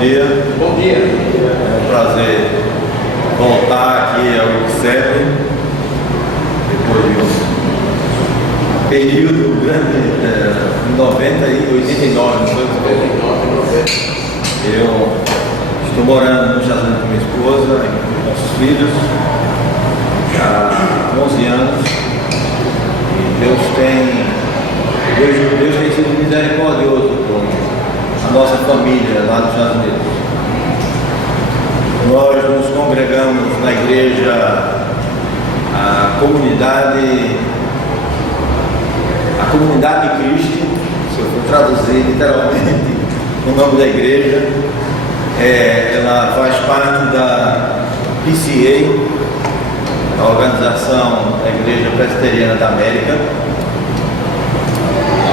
dia. Bom dia. É um prazer voltar aqui ao ICSEP, depois de um período grande, em 90 e 89, não foi? 89. Eu estou morando nos Estados Unidos com minha esposa e com nossos filhos há 11 anos e Deus tem sido misericordioso com a nossa família lá nos Estados Unidos. Nós nos congregamos na igreja, a comunidade de Cristo, se eu for traduzir literalmente o nome da igreja, ela faz parte da PCA, a Organização da Igreja Presbiteriana da América,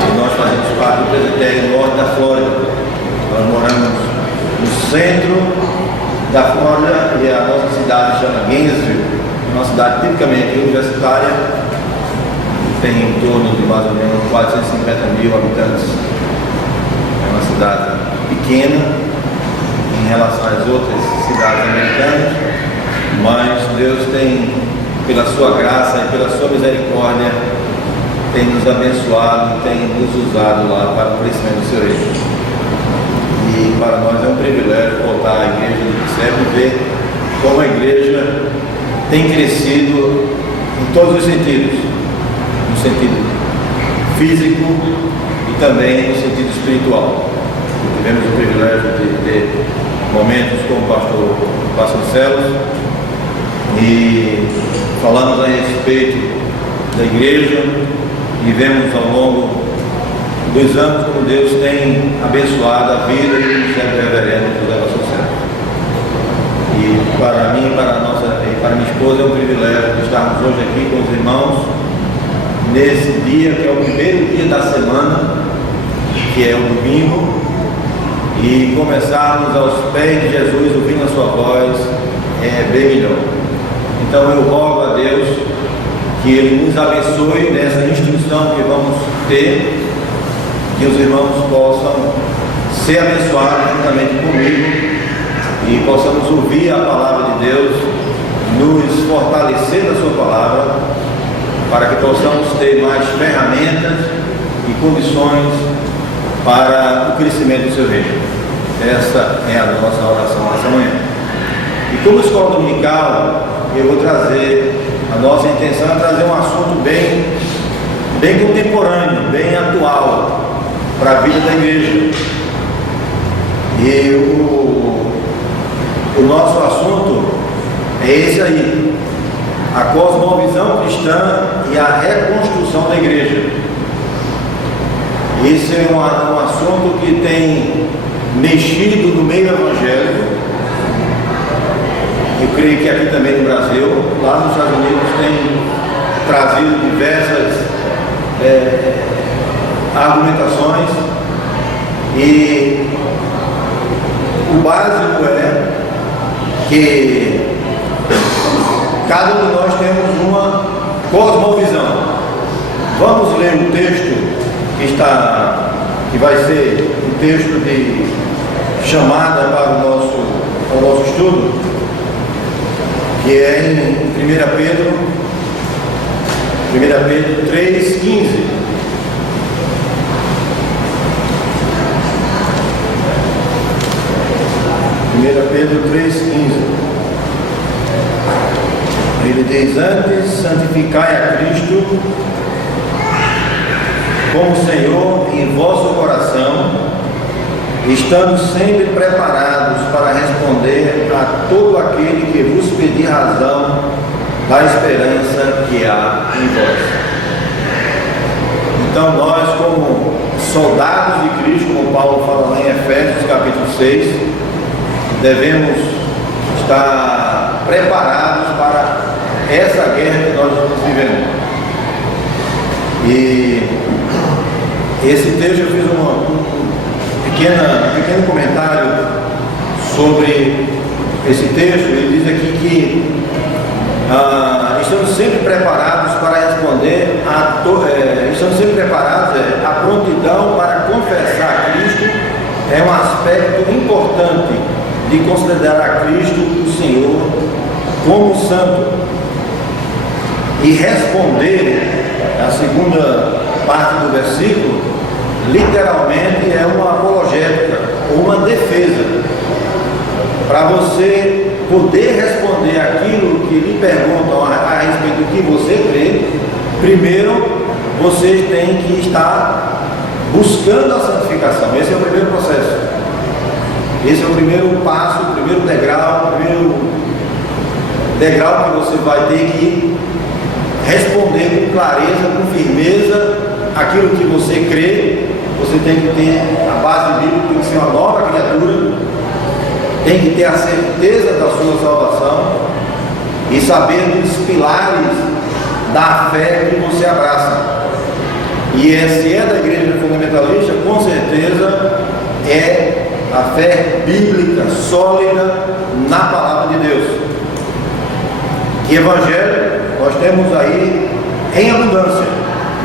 e nós fazemos parte do Presbitério Norte da Flórida. Nós moramos no centro da Flórida e a nossa cidade chama Gainesville, uma cidade tipicamente universitária, tem em torno de mais ou menos 450 mil habitantes. É uma cidade pequena em relação às outras cidades americanas, mas Deus tem, pela sua graça e pela sua misericórdia, tem nos abençoado, tem nos usado lá para o crescimento do seu reino. E para nós é um privilégio voltar à igreja do ICSEP e ver como a igreja tem crescido em todos os sentidos, no sentido físico e também no sentido espiritual. Tivemos o privilégio de ter momentos com o pastor Celos e falamos a respeito da igreja e vemos ao longo dos anos como Deus tem abençoado a vida e o ministério reverendo do José Pastor Celos. E para mim e para minha esposa é um privilégio estarmos hoje aqui com os irmãos nesse dia que é o primeiro dia da semana, que é o domingo, e começarmos aos pés de Jesus ouvindo a sua voz é bem melhor. Então eu rogo a Deus que Ele nos abençoe nessa instrução que vamos ter, que os irmãos possam ser abençoados juntamente comigo e possamos ouvir a palavra de Deus, nos fortalecer na sua palavra, para que possamos ter mais ferramentas e condições para o crescimento do seu reino. Essa é a nossa oração nessa manhã. E como escola dominical, eu vou trazer, a nossa intenção é trazer um assunto bem contemporâneo, bem atual para a vida da igreja. E o nosso assunto é esse aí: a cosmovisão cristã e a reconstrução da igreja. Esse é um assunto que tem mexido no meio evangélico. Eu creio que aqui também no Brasil, lá nos Estados Unidos, tem trazido diversas argumentações, e o básico é que cada um de nós temos uma cosmovisão. Vamos ler o texto que vai ser um texto de chamada para o nosso estudo, que é em 1 Pedro 3,15. 1 Pedro 3,15. Ele diz: antes santificai a Cristo como Senhor em vosso coração, estando sempre preparados para responder a todo aquele que vos pedir razão da esperança que há em vós. Então nós, como soldados de Cristo, como Paulo fala lá em Efésios capítulo 6, devemos estar preparados para essa guerra que nós estamos vivendo. E esse texto eu fiz um pequeno comentário sobre esse texto. Ele diz aqui que estamos sempre preparados para responder estamos sempre preparados a prontidão para confessar Cristo é um aspecto importante de considerar a Cristo, o Senhor, como santo. E responder, a segunda parte do versículo, literalmente é uma apologética, ou uma defesa. Para você poder responder aquilo que lhe perguntam a respeito do que você crê, primeiro você tem que estar buscando a santificação. Esse é o primeiro processo. Esse é o primeiro passo, o primeiro degrau que você vai ter que responder com clareza, com firmeza, aquilo que você crê. Você tem que ter a base bíblica, tem que ser uma nova criatura, tem que ter a certeza da sua salvação e saber dos pilares da fé que você abraça. E se é da igreja fundamentalista, com certeza é a fé bíblica, sólida na palavra de Deus. E evangelho, nós temos aí em abundância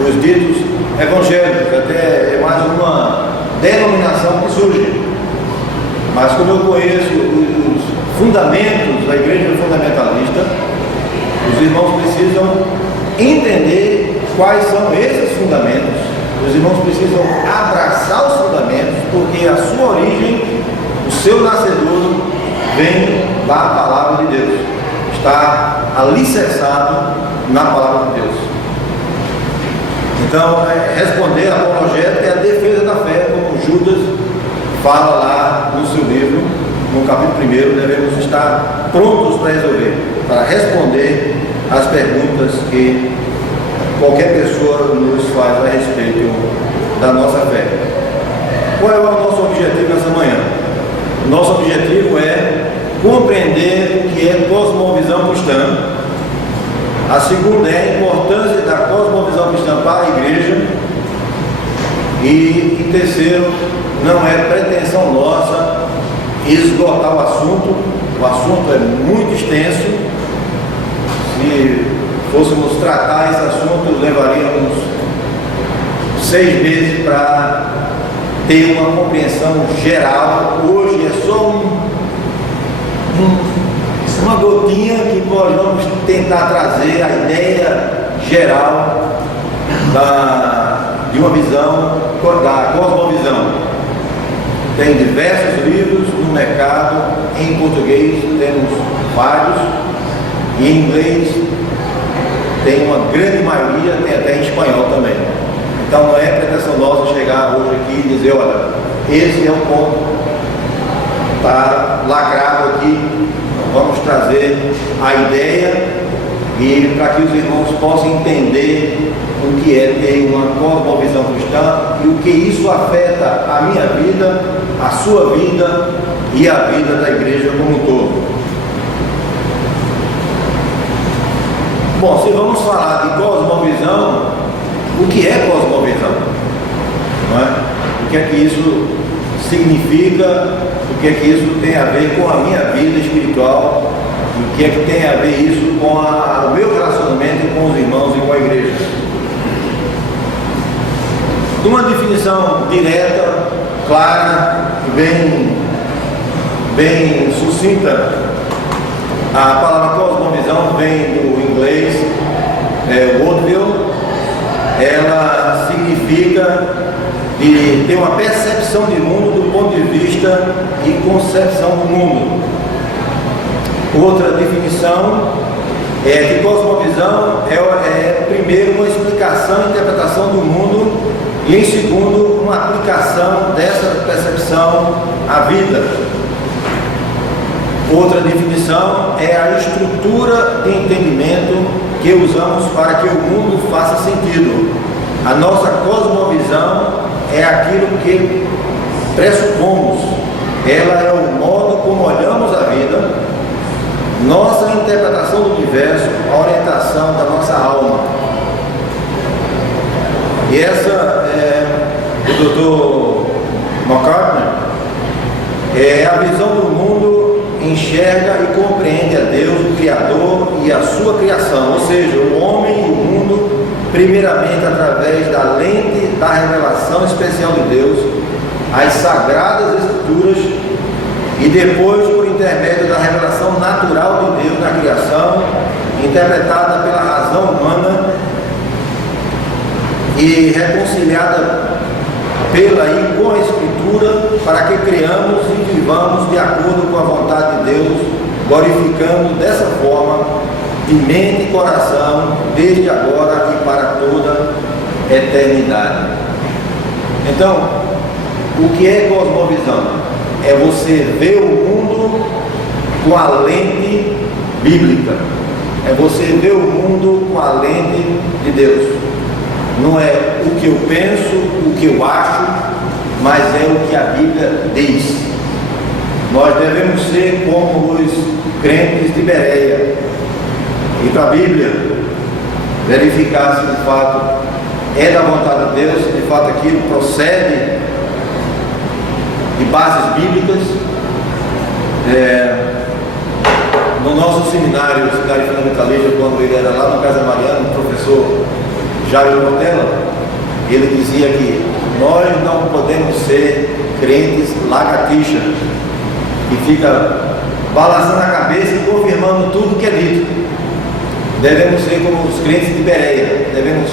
os ditos evangélicos, até é mais uma denominação que surge. Mas como eu conheço os fundamentos da igreja fundamentalista, os irmãos precisam entender quais são esses fundamentos. Os irmãos precisam abraçar os fundamentos, porque a sua origem, o seu nascedor, vem da palavra de Deus. Está alicerçado na palavra de Deus. Então, responder a apologética é a defesa da fé, como Judas fala lá no seu livro, no capítulo 1. Devemos estar prontos para resolver, para responder às perguntas que qualquer pessoa nos faz a respeito da nossa fé. Qual é o nosso objetivo nessa manhã? O nosso objetivo é compreender o que é cosmovisão cristã. A segunda é a importância da cosmovisão cristã para a igreja. E em terceiro, não é pretensão nossa esgotar o assunto. O assunto é muito extenso. Se fôssemos tratar esse assunto, levaríamos 6 meses para ter uma compreensão geral. Hoje é só uma gotinha que nós vamos tentar trazer a ideia geral de uma visão, da cosmovisão. Tem diversos livros no mercado, em português temos vários, e em inglês tem uma grande maioria, tem até em espanhol também. Então não é pretensão nossa chegar hoje aqui e dizer, olha, esse é o ponto, está lacrado aqui, vamos trazer a ideia e para que os irmãos possam entender o que é ter uma cosmovisão cristã e o que isso afeta a minha vida, a sua vida e a vida da igreja como um todo. Bom, se vamos falar de cosmovisão, o que é cosmovisão? Não é? O que é que isso significa? O que é que isso tem a ver com a minha vida espiritual? O que é que tem a ver isso com o meu relacionamento com os irmãos e com a igreja? Uma definição direta, clara e bem sucinta. A palavra cosmovisão vem do inglês worldview. Ela significa de ter uma percepção de mundo do ponto de vista e concepção do mundo. Outra definição é que cosmovisão é primeiro uma explicação e interpretação do mundo e em segundo uma aplicação dessa percepção à vida. Outra definição é a estrutura de entendimento que usamos para que o mundo faça sentido. A nossa cosmovisão é aquilo que pressupomos, ela é o modo como olhamos a vida, nossa interpretação do universo, a orientação da nossa alma. E essa do Dr. McCartney é a visão do mundo, enxerga e compreende a Deus, o Criador e a sua criação, ou seja, o homem e o mundo, primeiramente através da lente da revelação especial de Deus, as sagradas escrituras e depois por intermédio da revelação natural de Deus na criação, interpretada pela razão humana e reconciliada pela e com a Escritura, para que criamos e vivamos de acordo com a vontade de Deus, glorificando dessa forma de mente e coração, desde agora e para toda eternidade. Então, o que é cosmovisão? É você ver o mundo com a lente bíblica. É você ver o mundo com a lente de Deus. Não é o que eu penso, o que eu acho, mas é o que a Bíblia diz. Nós devemos ser como os crentes de Bereia, e para a Bíblia verificar se de fato é da vontade de Deus, se de fato aquilo procede de bases bíblicas. No nosso seminário fundamentalista, quando ele era lá no Casa Mariana, o professor Jairo Portela, ele dizia que nós não podemos ser crentes lagartixa, que fica balançando a cabeça e confirmando tudo que é dito. Devemos ser como os crentes de Bereia, devemos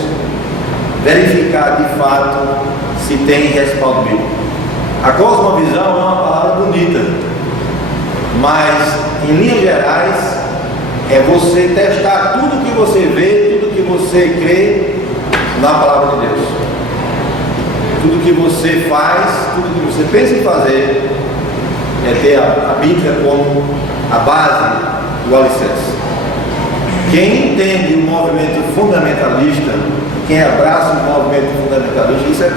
verificar de fato se tem respaldo bíblico. A cosmovisão é uma palavra bonita, mas em linhas gerais é você testar tudo que você vê, tudo que você crê na palavra de Deus. Tudo que você faz, tudo que você pensa em fazer, é ter a Bíblia como a base do alicerce. Quem entende o movimento fundamentalista, quem abraça o movimento fundamentalista, isso é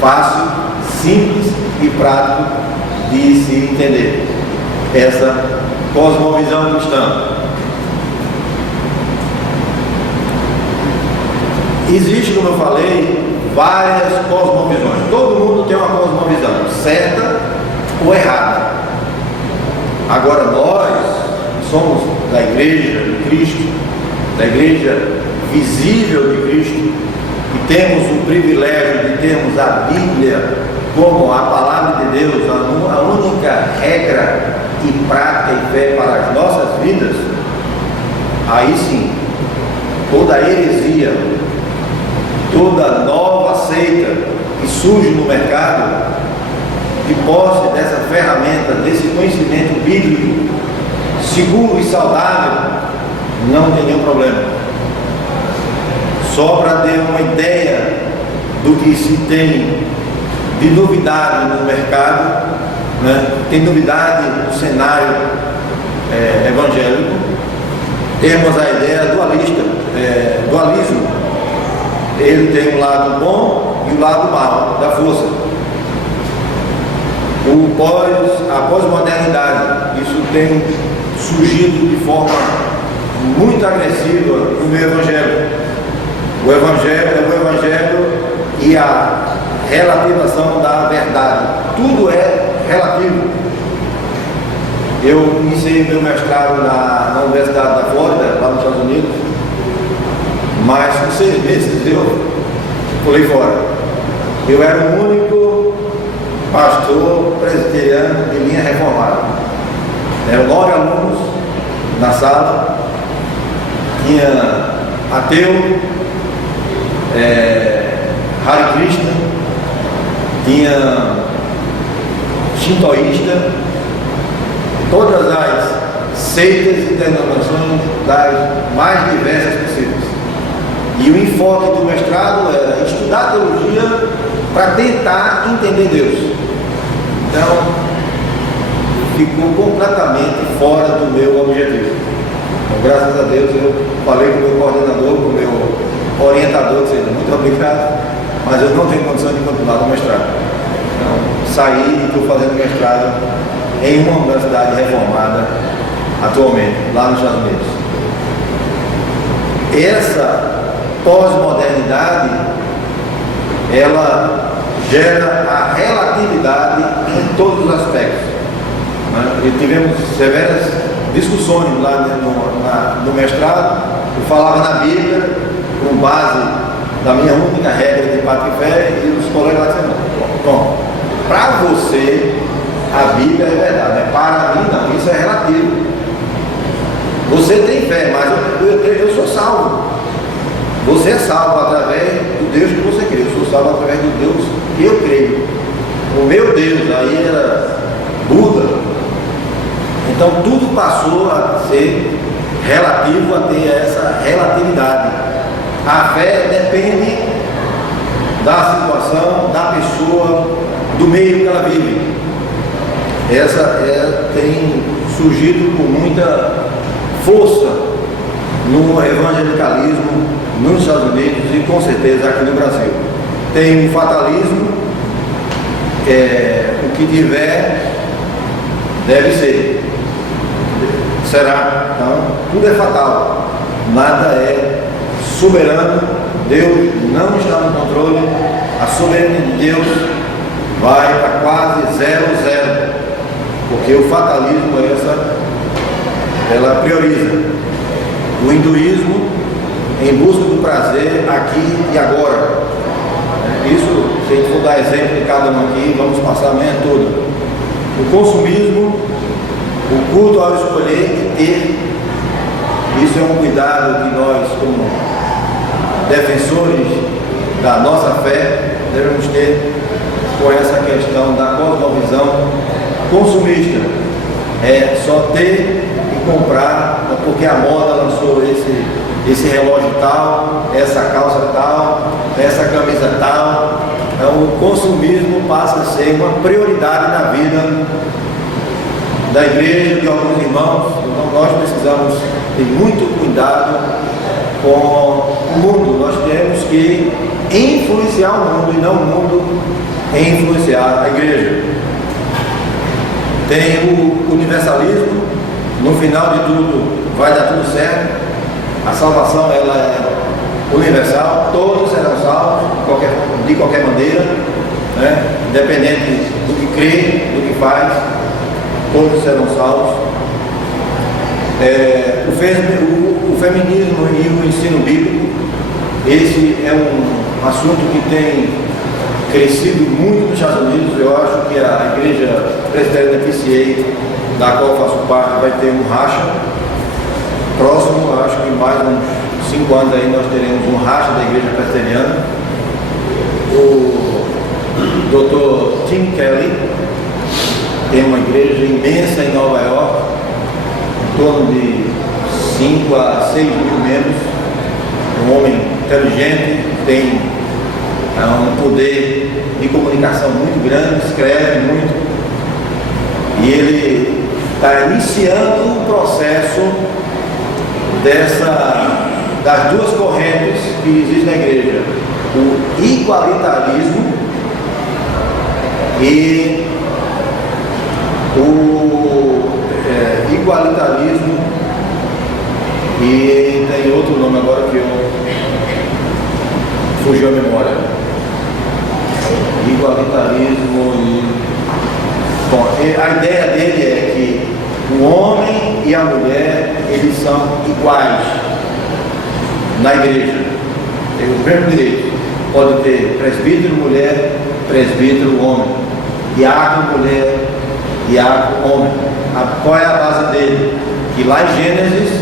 fácil, simples e prático de se entender. Essa cosmovisão cristã. Existe, como eu falei, várias cosmovisões. Todo mundo tem uma cosmovisão, certa ou errada. Agora nós somos da igreja de Cristo, da igreja visível de Cristo, e temos o privilégio de termos a Bíblia como a palavra de Deus, a única regra e prática e fé para as nossas vidas. Aí sim, toda heresia, toda nova seita que surge no mercado, de posse dessa ferramenta, desse conhecimento bíblico seguro e saudável, não tem nenhum problema. Só para ter uma ideia do que se tem de novidade no mercado, né? Tem novidade no cenário evangélico. Temos a ideia dualista, dualismo. Ele tem o lado bom e o lado mal da força. A pós-modernidade, isso tem surgido de forma muito agressiva no meio evangélico. O evangelho é o evangelho e a relativização da verdade. Tudo é relativo. Eu iniciei meu mestrado na Universidade da Flórida, lá nos Estados Unidos, mas com 6 meses eu pulei fora. Eu era o único pastor presbiteriano de linha reformada. Eram 9 alunos na sala, tinha ateu, Hare Krishna, tinha shintoísta, todas as seitas e denominações das mais diversas possíveis. E o enfoque do mestrado era estudar teologia para tentar entender Deus. Então, ficou completamente fora do meu objetivo. Então, graças a Deus, eu falei com o meu coordenador, com o meu orientador, dizendo muito obrigado, mas eu não tenho condição de continuar no mestrado. Então, saí e estou fazendo mestrado em uma universidade reformada atualmente, lá nos Estados Unidos. Essa pós-modernidade, ela gera a relatividade em todos os aspectos. E tivemos severas discussões lá no mestrado. Eu falava na Bíblia com base da minha única regra de pátria e fé, e os colegas lá disseram, bom, para você a Bíblia é verdade, né? Para mim não, isso é relativo. Você tem fé, mas eu sou salvo. Você é salvo através do Deus que você crê. Eu sou salvo através do Deus que eu creio. O meu Deus aí era Buda. Então tudo passou a ser relativo, a ter essa relatividade. A fé depende da situação, da pessoa, do meio que ela vive. Essa tem surgido com muita força no evangelicalismo nos Estados Unidos e com certeza aqui no Brasil. Tem o fatalismo, o que tiver deve ser, será. Então tudo é fatal, nada é soberano. Deus não está no controle. A soberania de Deus vai para quase 0-0, porque o fatalismo ela prioriza o hinduísmo em busca do prazer aqui e agora. Isso, se a gente for dar exemplo de cada um aqui, vamos passar a manhã toda. O consumismo, o culto ao escolher e ter, isso é um cuidado que nós, como defensores da nossa fé, devemos ter com essa questão da cosmovisão consumista. É só ter e comprar, porque a moda lançou esse relógio tal, essa calça tal, essa camisa tal. Então o consumismo passa a ser uma prioridade na vida da igreja, de alguns irmãos. Então nós precisamos ter muito cuidado com o mundo. Nós temos que influenciar o mundo e não o mundo influenciar a igreja. Tem o universalismo. No final de tudo vai dar tudo certo. A salvação ela é universal, todos serão salvos de qualquer maneira, né? Independente do que crê, do que faz, todos serão salvos. O feminismo e o ensino bíblico, esse é um assunto que tem crescido muito nos Estados Unidos. Eu acho que a igreja presbiteriana PCA, da qual faço parte, vai ter um racha próximo. Eu acho que em mais uns 5 anos aí nós teremos um racha da igreja presbiteriana. O Dr. Tim Keller tem uma igreja imensa em Nova York, em torno de 5 a 6 mil membros. Um homem inteligente, tem um poder de comunicação muito grande, escreve muito, e ele está iniciando um processo das duas correntes que existem na igreja: o igualitarismo e e tem outro nome agora que fugiu a memória. Igualitarismo Bom, a ideia dele é que o homem e a mulher, eles são iguais na igreja. Tem o mesmo direito. Pode ter presbítero mulher, presbítero homem, diácono mulher, diácono homem. Qual é a base dele? Que lá em Gênesis,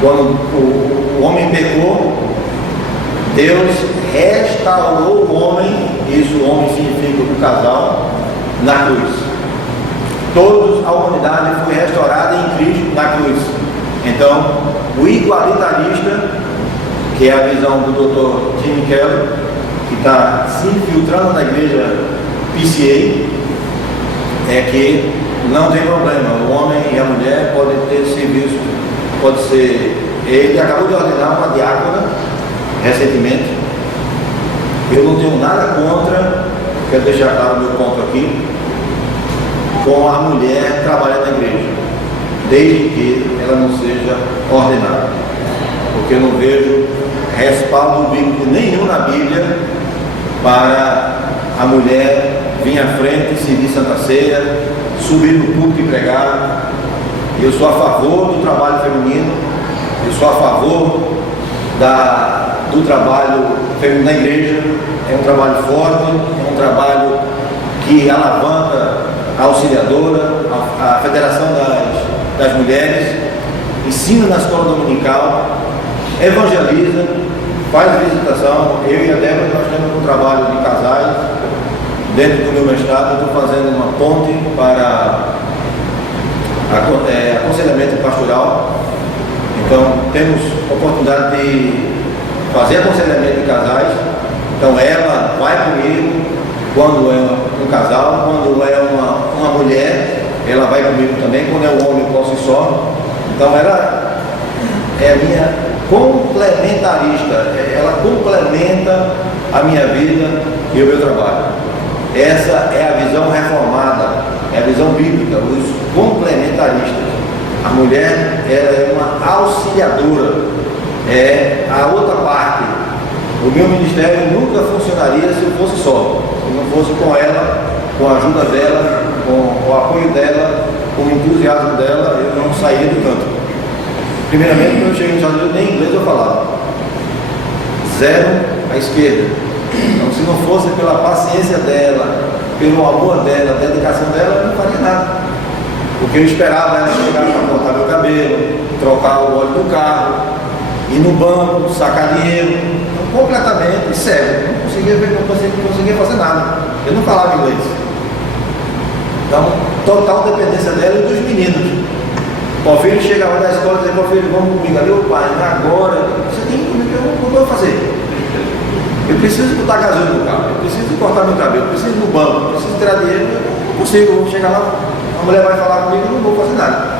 quando o homem pecou, Deus restaurou o homem, isso o homem significa o casal, na cruz. A humanidade foi restaurada em Cristo na cruz. Então, o igualitarista, que é a visão do Dr. Tim Keller, que está se infiltrando na igreja PCA, é que não tem problema, o homem e a mulher podem ter serviço, pode ser. Ele acabou de ordenar uma diácona recentemente. Eu não tenho nada contra, quero deixar claro o meu ponto aqui, com a mulher trabalhar na igreja, desde que ela não seja ordenada, porque eu não vejo respaldo bíblico nenhum na Bíblia para a mulher vir à frente, servir Santa Ceia, subir no púlpito e pregar. Eu sou a favor do trabalho feminino, eu sou a favor do trabalho feminino na igreja. É um trabalho forte, é um trabalho que alavanca a auxiliadora, a Federação das Mulheres, ensina na escola dominical, evangeliza, faz visitação. Eu e a Débora, nós temos um trabalho de casais. Dentro do meu mestrado, eu estou fazendo uma ponte para aconselhamento pastoral. Então, temos oportunidade de fazer aconselhamento de casais. Então, ela vai comigo quando é um casal, quando é uma mulher, ela vai comigo também. Quando é um homem, eu posso ir só. Então, ela é a minha complementarista, ela complementa a minha vida e o meu trabalho. Essa é a visão reformada, é a visão bíblica, os complementaristas. A mulher, ela é uma auxiliadora, é a outra parte. O meu ministério nunca funcionaria se eu fosse só, se não fosse com ela, com a ajuda dela, com o apoio dela, com o entusiasmo dela, eu não sairia do canto. Primeiramente, quando eu cheguei nos Estados Unidos, nem inglês eu falava. Zero à esquerda. Então, se não fosse pela paciência dela, pelo amor dela, a dedicação dela, eu não faria nada. Porque eu esperava ela chegar para cortar meu cabelo, trocar o óleo do carro, ir no banco, sacar dinheiro. Então, completamente sério. Não conseguia fazer nada. Eu não falava inglês. Então, total dependência dela e dos meninos. O filho chegava da escola e dizia: "Meu filho, vamos comigo ali." "Ô pai, agora você tem que ir comigo, eu vou fazer. Eu preciso botar gasolina no carro, eu preciso cortar meu cabelo, eu preciso ir no banco, eu preciso tirar dinheiro." "Eu não consigo, eu vou chegar lá, a mulher vai falar comigo, eu não vou fazer nada."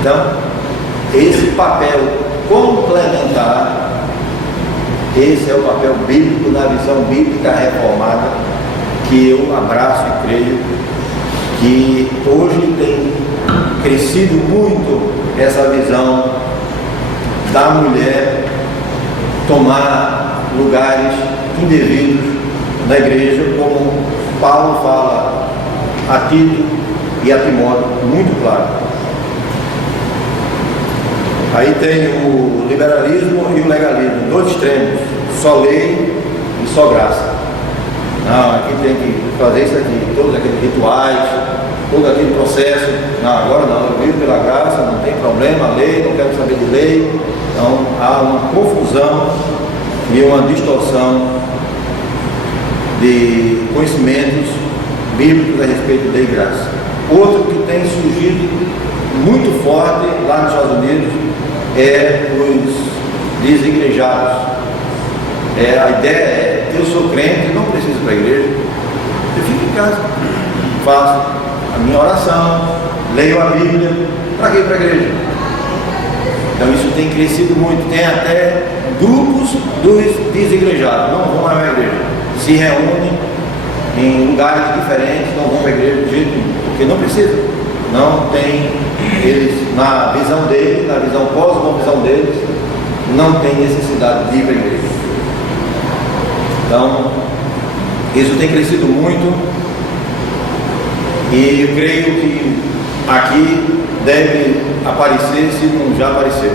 Então, esse papel complementar, esse é o papel bíblico, na visão bíblica reformada, que eu abraço e creio que hoje tem crescido muito essa visão da mulher tomar lugares indevidos na igreja, como Paulo fala a Tito e a Timóteo, muito claro. Aí tem o liberalismo e o legalismo, dois extremos, só lei e só graça. Não, aqui tem que fazer isso aqui, todos aqueles rituais, todo aquele processo. Não, agora não, eu vivo pela graça, não tem problema, lei, não quero saber de lei. Então há uma confusão e uma distorção de conhecimentos bíblicos a respeito da graça. Outro que tem surgido muito forte lá nos Estados Unidos é os desigrejados. A ideia é: eu sou crente, não preciso ir para a igreja, eu fico em casa, faço a minha oração, leio a Bíblia, para que ir para a igreja? Então isso tem crescido muito, tem até grupos dos desigrejados, não vão mais para a igreja, se reúnem em lugares diferentes, não vão para a igreja de jeito nenhum, porque não precisa, não tem, eles, na visão deles, na visão cosmovisão deles, não tem necessidade de ir para a igreja. Então, isso tem crescido muito e eu creio que aqui deve aparecer, se não já apareceu.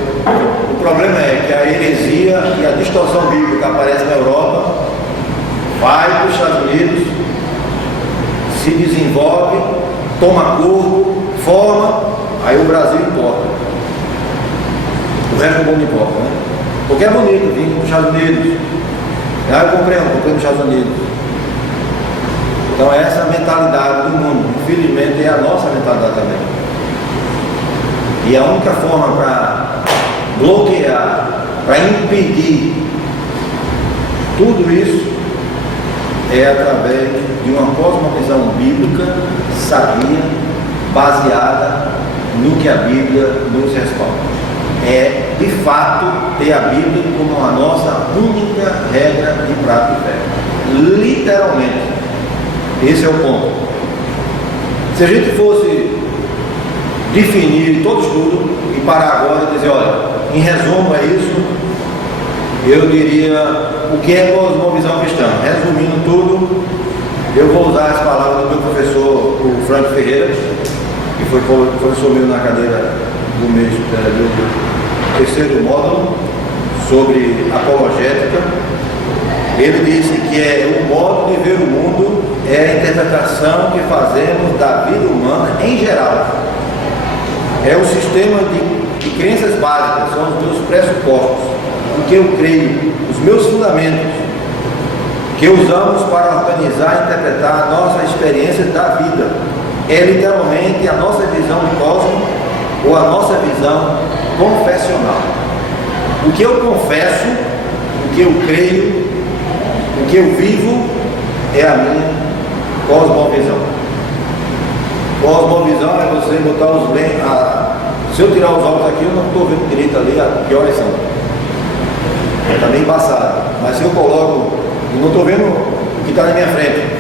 O problema é que a heresia e a distorção bíblica aparece na Europa, vai para os Estados Unidos, se desenvolve, toma corpo, forma, aí o Brasil importa. O resto não importa, né? Porque é bonito vir para os Estados Unidos. Eu comprei nos Estados Unidos. Então essa é a mentalidade do mundo, infelizmente é a nossa mentalidade também. E a única forma para bloquear, para impedir tudo isso é através de uma cosmovisão bíblica sadia, baseada no que a Bíblia nos responde. É, de fato, ter a Bíblia como a nossa única regra de prática de fé. Literalmente. Esse é o ponto. Se a gente fosse definir todo estudo e parar agora e dizer: olha, em resumo é isso, eu diria o que é cosmovisão cristã. Resumindo tudo, eu vou usar as palavras do meu professor, o Franco Ferreira, que foi professor meu na cadeira do mês do terceiro módulo sobre apologética. Ele disse que o modo de ver o mundo é a interpretação que fazemos da vida humana em geral. É o sistema de crenças básicas, são os meus pressupostos, o que eu creio, os meus fundamentos, que usamos para organizar e interpretar a nossa experiência da vida. É literalmente a nossa visão de cosmos ou a nossa visão confessional. O que eu confesso, o que eu creio, o que eu vivo é a minha cosmovisão. Cosmovisão é você botar os lentes. Se eu tirar os óculos aqui, eu não estou vendo direito ali a que horas são. Está bem embaçado. Mas se eu coloco, eu não estou vendo o que está na minha frente.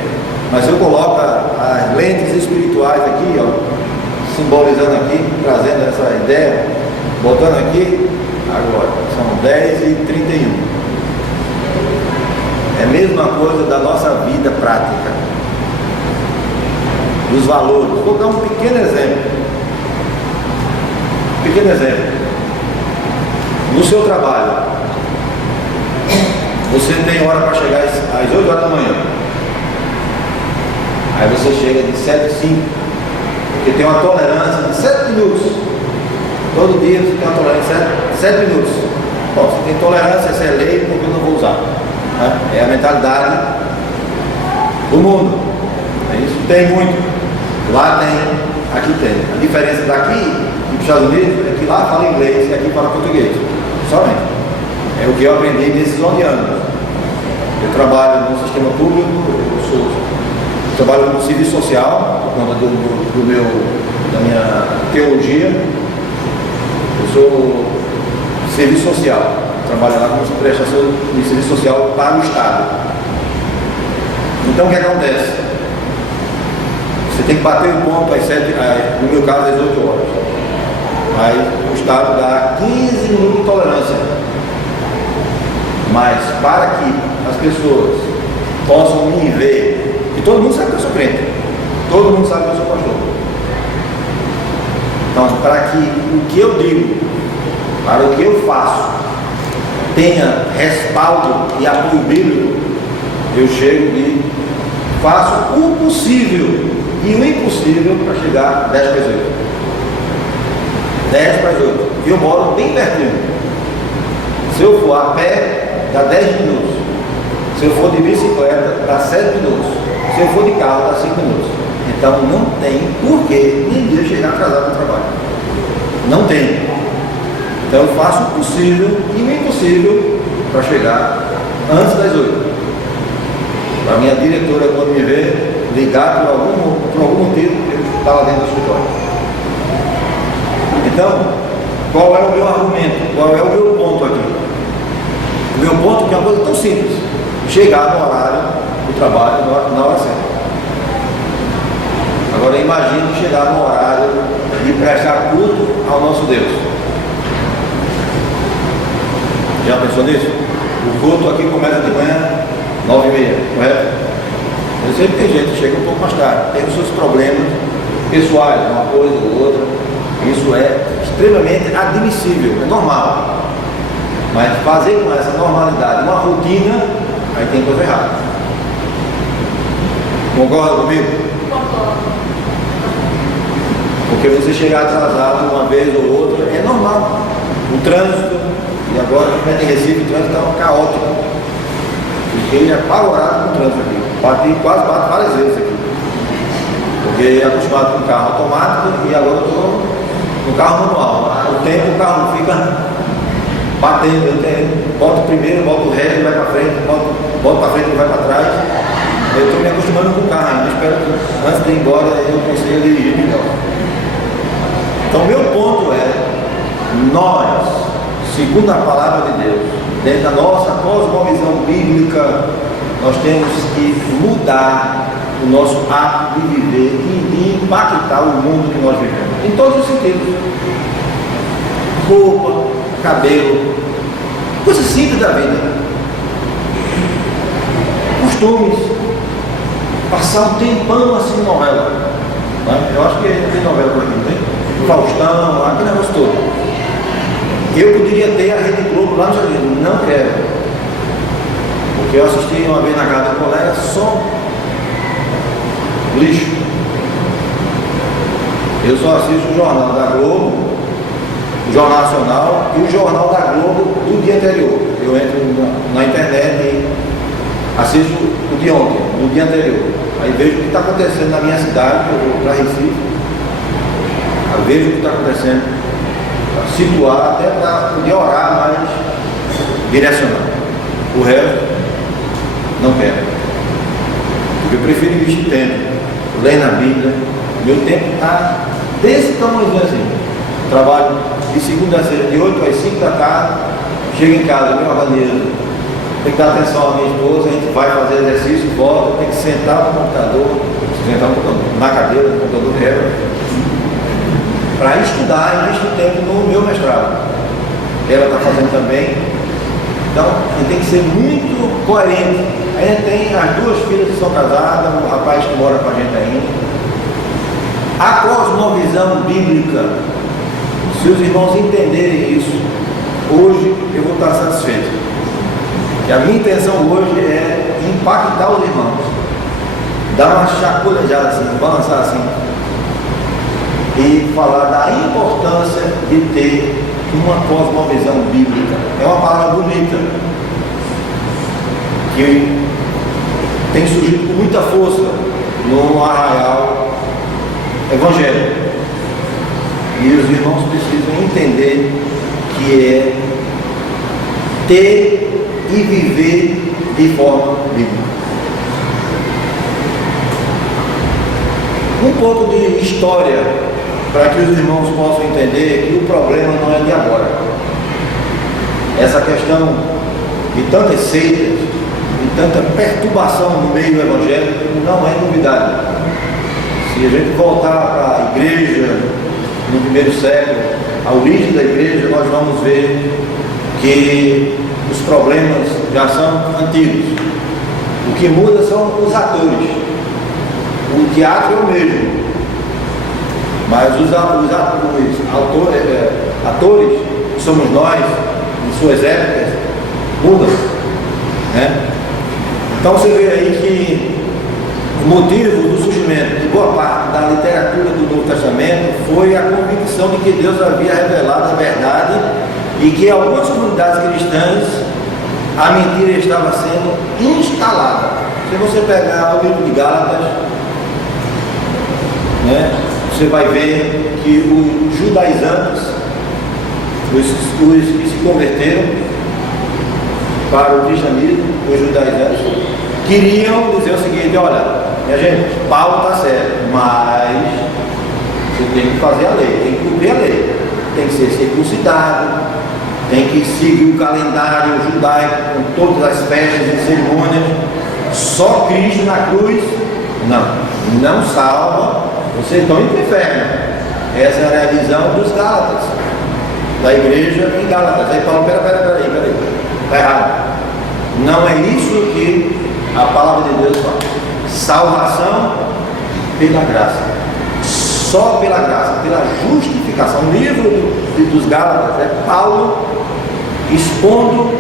Mas se eu coloco as lentes espirituais aqui, ó, simbolizando aqui, trazendo essa ideia, botando aqui, agora, são 10h31. É a mesma coisa da nossa vida prática, dos valores. Vou dar um pequeno exemplo. No seu trabalho, você tem hora para chegar às 8 horas da manhã. Aí você chega de 7h05, porque tem uma tolerância de 7 minutos. Todo dia você tem uma tolerância de 7 minutos. Bom, você tem tolerância, essa é lei, porque eu não vou usar. É a mentalidade do mundo. Isso tem muito. Lá tem, aqui tem. A diferença daqui e dos Estados Unidos é que lá fala inglês e aqui fala português. Somente. É o que eu aprendi nesses 11 anos. Eu trabalho no sistema público, eu trabalho no serviço social, por conta da minha teologia. Eu sou serviço social. Trabalho lá como prestação de serviço social para o Estado. Então o que acontece? Você tem que bater o ponto às 7, no meu caso às 8 horas. Aí o Estado dá 15 minutos de tolerância. Mas para que as pessoas possam me ver, e todo mundo sabe que eu sou crente, todo mundo sabe que eu sou pastor. Então, para que o que eu digo, para o que eu faço, tenha respaldo e apoio bíblico, eu chego e faço o possível e o impossível para chegar 10 para as 8. 10 para as 8. E eu moro bem pertinho. Se eu for a pé, dá 10 minutos. Se eu for de bicicleta, dá 7 minutos. Se eu for de carro, dá 5 minutos. Então não tem porquê ninguém chegar atrasado no trabalho. Não tem. Então eu faço o possível e o impossível para chegar antes das 8. Para a minha diretora, quando me vê, ligar por algum motivo, eu estava dentro do escritório. Então, qual é o meu argumento? Qual é o meu ponto aqui? O meu ponto é uma coisa tão simples: chegar no horário do trabalho na hora certa. Agora imagine chegar no horário de prestar culto ao nosso Deus. Já pensou nisso? O culto aqui começa de manhã, 9h30, correto? Eu sei que tem gente que chega um pouco mais tarde, tem os seus problemas pessoais, uma coisa ou outra. Isso é extremamente admissível, é normal. Mas fazer com essa normalidade uma rotina, aí tem coisa errada. Concorda comigo? Concordo. Porque você chegar atrasado uma vez ou outra é normal. O trânsito, e agora em Recife o trânsito estava caótico. Fiquei apavorado com o trânsito aqui. Quase bati várias vezes aqui. Porque acostumado com carro automático e agora eu estou no carro manual. O tempo o carro fica batendo. Bota o primeiro, bota o resto e vai para frente, bota para frente e vai para trás. Eu estou me acostumando com o carro ainda. Espero que antes de ir embora eu consiga dirigir melhor. Então meu ponto é, nós, segundo a palavra de Deus, dentro da nossa cosmovisão bíblica, nós temos que mudar o nosso hábito de viver e de impactar o mundo que nós vivemos, em todos os sentidos. Roupa, cabelo, coisas simples da vida, costumes, passar um tempão assim em novela. Eu acho que não tem novela por aqui, não tem? Faustão, aquele negócio todo. Eu poderia ter a Rede Globo lá no Jardim, não quero. Porque eu assisti uma vez na casa do colega só lixo. Eu só assisto o Jornal da Globo, o Jornal Nacional e o Jornal da Globo do dia anterior. Eu entro na internet e assisto o de ontem, do dia anterior. Aí vejo o que está acontecendo na minha cidade, eu vou para Recife. Aí vejo o que está acontecendo, para situar, até para poder orar mais direcionado. O resto, não quero. Porque eu prefiro investir tempo, ler na Bíblia. Meu tempo está desse tamanho assim. Trabalho de segunda a sexta, de 8 às 5 da tarde, chego em casa, me organizo. Tem que dar atenção à minha esposa, a gente vai fazer exercício, volta, tem que sentar no computador, na cadeira do computador dela, para estudar, investir tempo no meu mestrado. Ela está fazendo também. Então, a gente tem que ser muito coerente. A gente tem as duas filhas que são casadas, um rapaz que mora com a gente ainda. A cosmovisão bíblica, se os irmãos entenderem isso, hoje eu vou estar satisfeito. E a minha intenção hoje é impactar os irmãos, dar uma chacoalhada assim, balançar assim, e falar da importância de ter uma cosmovisão bíblica. É uma palavra bonita, que tem surgido com muita força no arraial evangélico. E os irmãos precisam entender que é ter e viver de forma bíblica. Um pouco de história para que os irmãos possam entender que o problema não é de agora. Essa questão de tantas seitas, de tanta perturbação no meio evangélico não é novidade. Se a gente voltar para a igreja no primeiro século, a origem da igreja, nós vamos ver que os problemas já são antigos. O que muda são os atores. O teatro é o mesmo, mas os atores, que somos nós, em suas épocas, mudam, né? Então você vê aí que o motivo do surgimento de boa parte da literatura do Novo Testamento foi a convicção de que Deus havia revelado a verdade e que em algumas comunidades cristãs a mentira estava sendo instalada. Se você pegar o livro de Gálatas, né, você vai ver que os judaizantes, os que se converteram para o cristianismo, os judaizantes, queriam dizer o seguinte: olha, minha gente, Paulo está certo, mas você tem que fazer a lei, tem que cumprir a lei, tem que ser circuncidado, tem que seguir o calendário judaico com todas as festas e cerimônias. Só Cristo na cruz não salva, vocês estão indo para o inferno. Essa era a visão dos Gálatas, da igreja em Gálatas. Aí Paulo, peraí, está errado. Não é isso que a palavra de Deus fala. Salvação pela graça, só pela graça, pela justificação. O livro dos Gálatas é Paulo expondo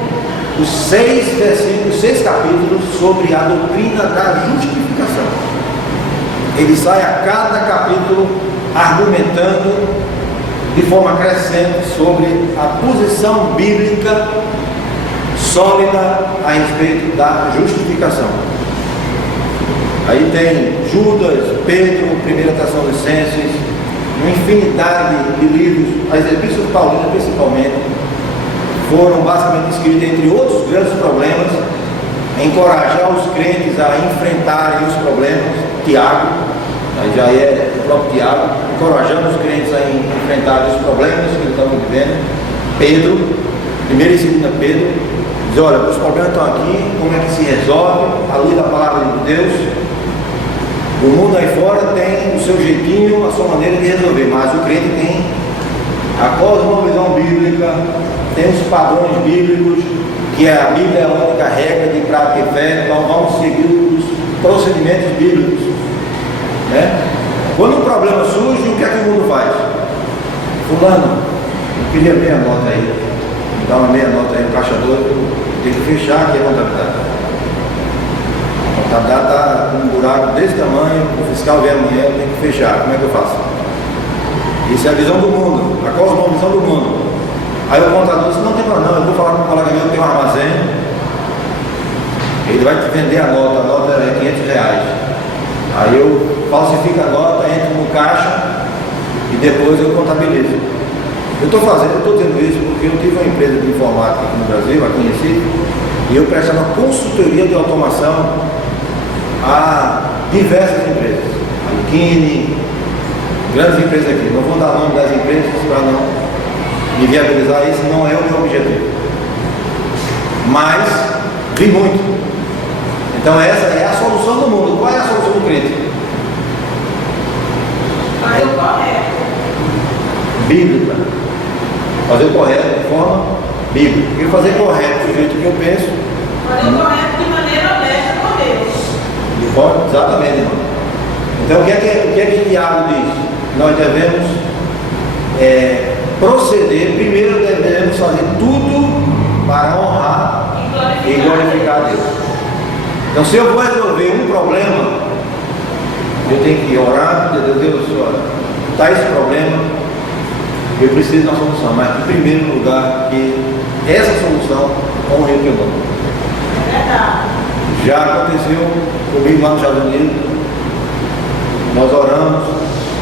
os 6 versículos, 6 capítulos sobre a doutrina da justificação. Ele sai a cada capítulo argumentando de forma crescente sobre a posição bíblica sólida a respeito da justificação. Aí tem Judas, Pedro, 1 Tessalonicenses, uma infinidade de livros. As epístolas paulinas principalmente foram basicamente escritas, entre outros grandes problemas, encorajar os crentes a enfrentarem os problemas. Tiago, aí já é o próprio Tiago, encorajando os crentes a enfrentarem os problemas que eles estavam vivendo. Pedro, 1 e 2 Pedro, diz: olha, os problemas estão aqui, como é que se resolve à luz da palavra de Deus? O mundo aí fora tem o seu jeitinho, a sua maneira de resolver, mas o crente tem a cosmovisão bíblica, tem os padrões bíblicos, que a Bíblia é a única regra de prática e fé. Então vamos seguir os procedimentos bíblicos, né? Quando um problema surge, o que é que o mundo faz? Fulano, eu queria meia nota aí, dá uma meia nota aí no caixa 2, tem que fechar aqui a contabilidade. A contabilidade está com um buraco desse tamanho, por fiscal vem amanhã, eu tenho que fechar, como é que eu faço? Isso é a visão do mundo, a cosmovisão do mundo. Aí o contador disse, não tem problema, não, eu vou falar com um colega meu que tem um armazém, ele vai te vender a nota é R$500. Aí eu falsifico a nota, entro no caixa e depois eu contabilizo. Eu estou dizendo isso porque eu tive uma empresa de informática aqui no Brasil, aqui em Recife, e eu prestava consultoria de automação a diversas empresas, a Bikini, grandes empresas aqui. Não vou dar nome das empresas para não me viabilizar, esse não é o meu objetivo. Mas vi muito. Então essa é a solução do mundo. Qual é a solução do crente? Fazer o correto. Bíblica. Fazer o correto de forma bíblica. Porque fazer correto do jeito que eu penso. Fazer o correto de maneira honesta com Deus. De forma, exatamente, irmão. Então o que é que Tiago diz? Nós devemos proceder, primeiro devemos fazer tudo para honrar e glorificar a Deus. Então se eu vou resolver um problema, eu tenho que orar, Deus, olha, está esse problema, eu preciso de uma solução, mas em primeiro lugar que essa solução honre o teu nome. É verdade. Já aconteceu comigo lá nos Estados Unidos, nós oramos,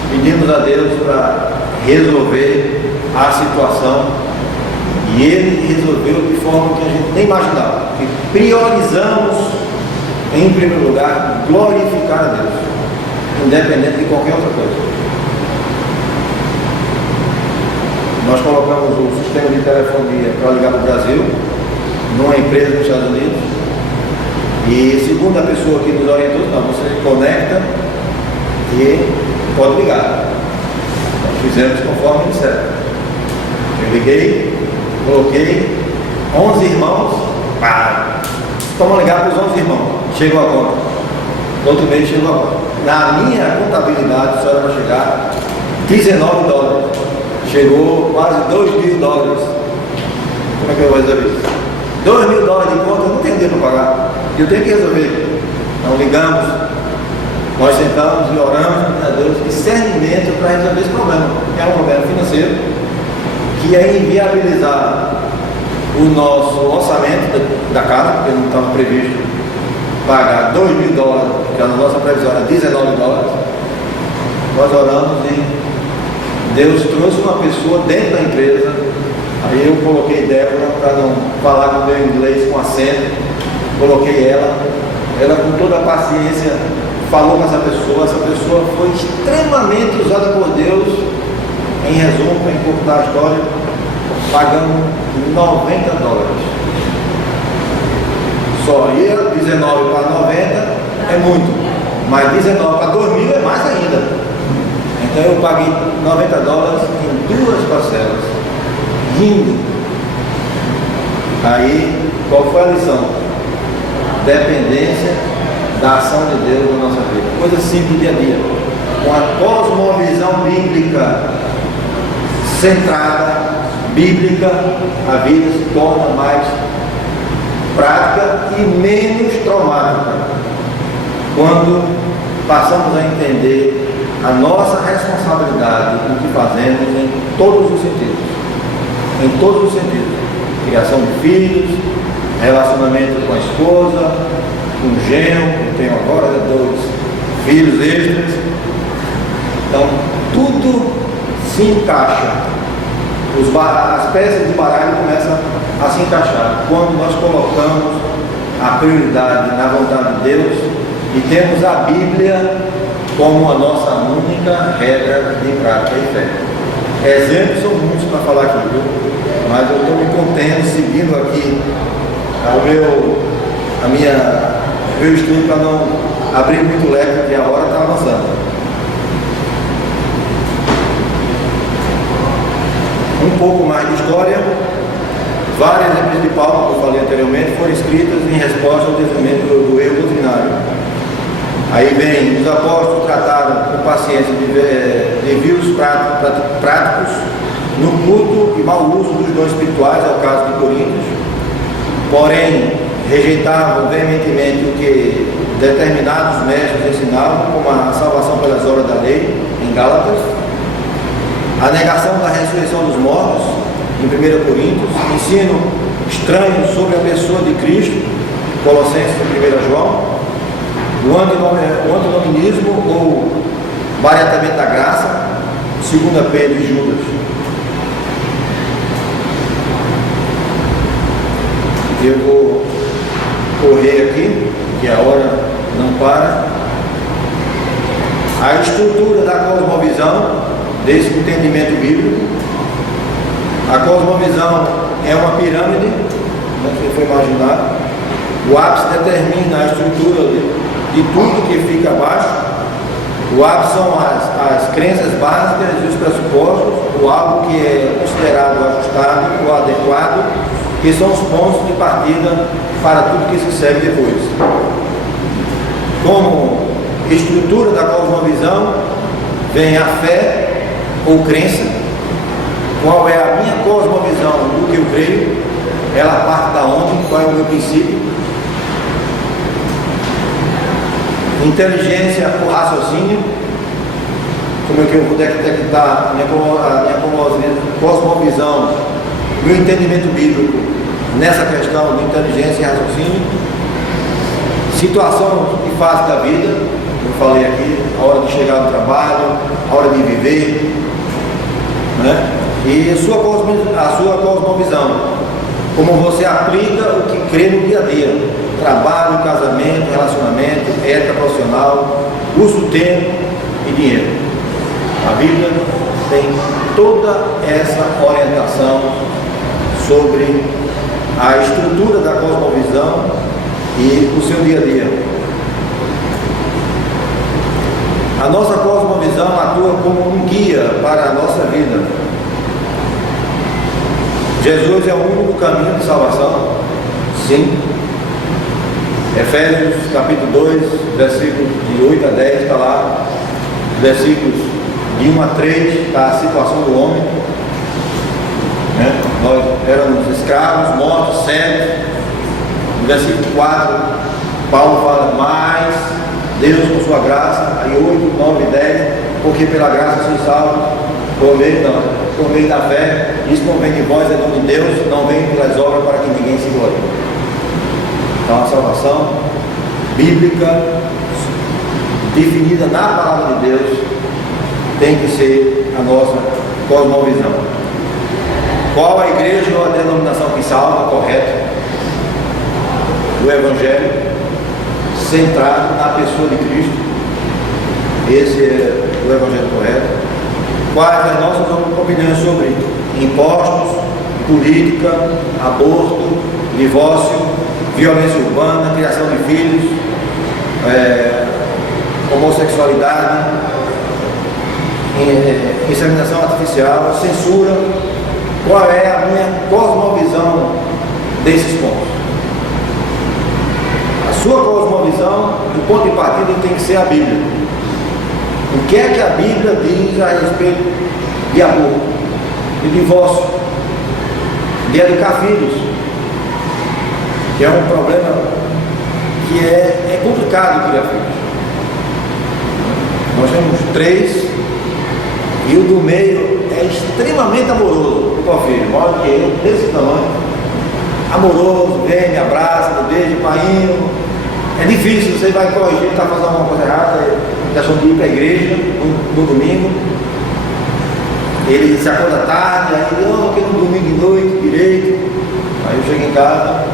pedimos a Deus para resolver a situação e Ele resolveu de forma que a gente nem imaginava. Que priorizamos em primeiro lugar glorificar a Deus, independente de qualquer outra coisa. Nós colocamos o sistema de telefonia para ligar para o Brasil, numa empresa nos Estados Unidos, e segundo a pessoa que nos orientou, não, você conecta e pode ligar. Nós fizemos conforme ele disseram. Eu liguei, coloquei 11 irmãos, vamos ligar para os 11 irmãos. Chegou a conta. No outro mês chegou a conta. Na minha contabilidade só era para chegar $19. Chegou quase $2.000. Como é que eu vou resolver isso? $2.000 de conta, eu não tenho dinheiro para pagar. Eu tenho que resolver. Então ligamos, nós sentamos e oramos a Deus discernimento para resolver esse problema. É um problema financeiro que ia inviabilizar o nosso orçamento da casa, porque não estava previsto pagar $2.000, que a nossa previsão era $19. Nós oramos e Deus trouxe uma pessoa dentro da empresa. Aí eu coloquei Débora para não falar com o meu inglês com acento, coloquei ela com toda a paciência falou com essa pessoa foi extremamente usada por Deus. Em resumo, para encurtar a história, pagando $90. Só ia 19 para 90 é muito, mas 19 para 2.000 é mais ainda. Então eu paguei $90 em 2 parcelas, rindo. Aí, qual foi a lição? Dependência da ação de Deus na nossa vida. Coisa simples do dia a dia. Com a cosmovisão bíblica centrada, bíblica, a vida se torna mais prática e menos traumática. Quando passamos a entender a nossa responsabilidade no que fazemos em todos os sentidos. Em todos os sentidos. Criação de filhos, relacionamento com a esposa, com o genro, eu tenho agora 2 filhos extras. Então, tudo se encaixa. As peças de baralho começam a se encaixar quando nós colocamos a prioridade na vontade de Deus e temos a Bíblia como a nossa única regra de prática e fé. Exemplos são muitos para falar aqui, viu? Mas eu estou me contendo, seguindo aqui meu estudo para não abrir muito leque, porque a hora está avançando. Um pouco mais de história. Várias epístolas de Paulo, que eu falei anteriormente, foram escritas em resposta ao desenvolvimento do erro doutrinário. Aí vem, os apóstolos trataram com paciência de desvios práticos no culto e mau uso dos dons espirituais, é o caso de Coríntios. Porém, rejeitavam veementemente o que determinados mestres ensinavam, como a salvação pelas obras da lei, em Gálatas, a negação da ressurreição dos mortos, em 1 Coríntios, ensino estranho sobre a pessoa de Cristo, Colossenses e 1 João, o antinominismo ou baratamento da graça, 2 Pedro e Judas. Eu vou correr aqui, que a hora não para. A estrutura da cosmovisão, desse entendimento bíblico. A cosmovisão é uma pirâmide, você foi imaginar. O ápice determina a estrutura de tudo que fica abaixo. O ápice são as crenças básicas e os pressupostos, o algo que é considerado ajustado ou adequado, que são os pontos de partida para tudo que se segue depois. Como estrutura da cosmovisão, vem a fé ou crença. Qual é a minha cosmovisão do que eu creio? Ela parte da onde? Qual é o meu princípio? Inteligência ou raciocínio? Como é que eu vou detectar a minha cosmovisão, meu entendimento bíblico nessa questão de inteligência e raciocínio? Situação e fase da vida, eu falei aqui, a hora de chegar no trabalho, a hora de viver, né? E a sua cosmovisão, como você aplica o que crê no dia a dia, trabalho, casamento, relacionamento, ética profissional, uso do tempo e dinheiro. A Bíblia tem toda essa orientação sobre a estrutura da cosmovisão e o seu dia a dia. A nossa cosmovisão atua como um guia para a nossa vida. Jesus é o único caminho de salvação? Sim. Efésios capítulo 2, versículos de 8 a 10 está lá. Versículos de 1 a 3 está a situação do homem. Né? Nós éramos escravos, mortos, cegos. No versículo 4, Paulo fala, mas Deus com sua graça, aí 8, 9 e 10, porque pela graça sois salvos, por meio da fé, isso não vem de vós, é dom de Deus, não vem pelas obras para que ninguém se glorie. Então a salvação bíblica, definida na palavra de Deus, tem que ser a nossa cosmovisão. Qual a igreja ou a denominação que salva? Correto. O Evangelho, centrado na pessoa de Cristo. Esse é o Evangelho correto. Quais as nossas opiniões sobre impostos, política, aborto, divórcio, violência urbana, criação de filhos, homossexualidade, inseminação artificial, censura? Qual é a minha cosmovisão desses pontos? A sua cosmovisão, do ponto de partida, tem que ser a Bíblia. O que é que a Bíblia diz a respeito de aborto, de divórcio, de educar filhos? Que é um problema que é complicado criar filhos. Nós temos 3 e o do meio é extremamente amoroso. O filho, maior que eu, desse tamanho, amoroso, vem, me abraça, me beija, painho. É difícil, você vai corrigir, está fazendo alguma coisa errada, deixando de ir para a igreja no domingo. Ele se acorda tarde, aí porque no domingo de noite, direito. Aí eu chego em casa,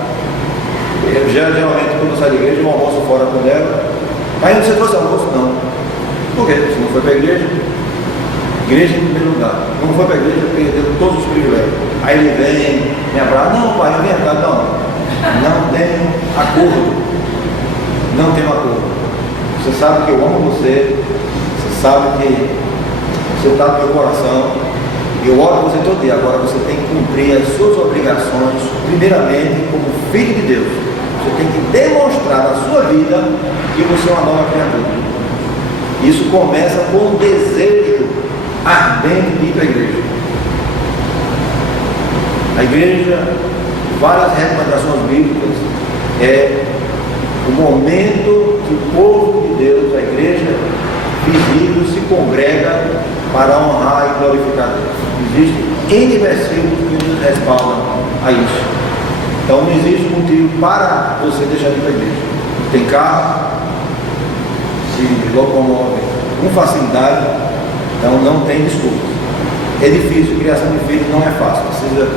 geralmente quando eu saio da igreja, eu almoço fora com ela. Aí você trouxe almoço? Não. Por quê? Você não foi para a igreja? Igreja em primeiro lugar. Não foi para a igreja, perdeu todos os privilégios. Aí ele vem, me abraça. Não, pai, eu venho cá. Não tenho acordo. Não tenho acordo. Você sabe que eu amo você. Você sabe que você está no meu coração. Eu oro por você todo dia. Agora você tem que cumprir as suas obrigações, primeiramente como filho de Deus. Você tem que demonstrar na sua vida que você é uma nova criatura. Isso começa com um desejo ardente de ir para a igreja. A igreja, várias recomendações bíblicas, é o momento que o povo de Deus, a igreja, visível se congrega para honrar e glorificar Deus. Existem N versículos que nos respaldam a isso. Então não existe motivo para você deixar de ir para a igreja. Tem carro, se locomove com facilidade, então não tem desculpa. É difícil, criação de filhos não é fácil. Precisa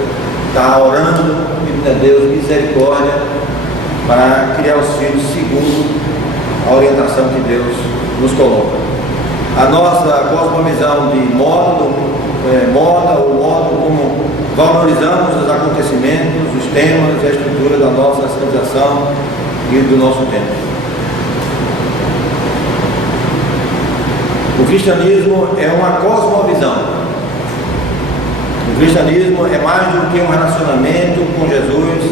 estar orando, pedindo a Deus misericórdia para criar os filhos segundo a orientação que Deus nos coloca. A nossa cosmovisão de moda, o modo como valorizamos os acontecimentos, os temas e a estrutura da nossa civilização e do nosso tempo. O cristianismo é uma cosmovisão. O cristianismo é mais do que um relacionamento com Jesus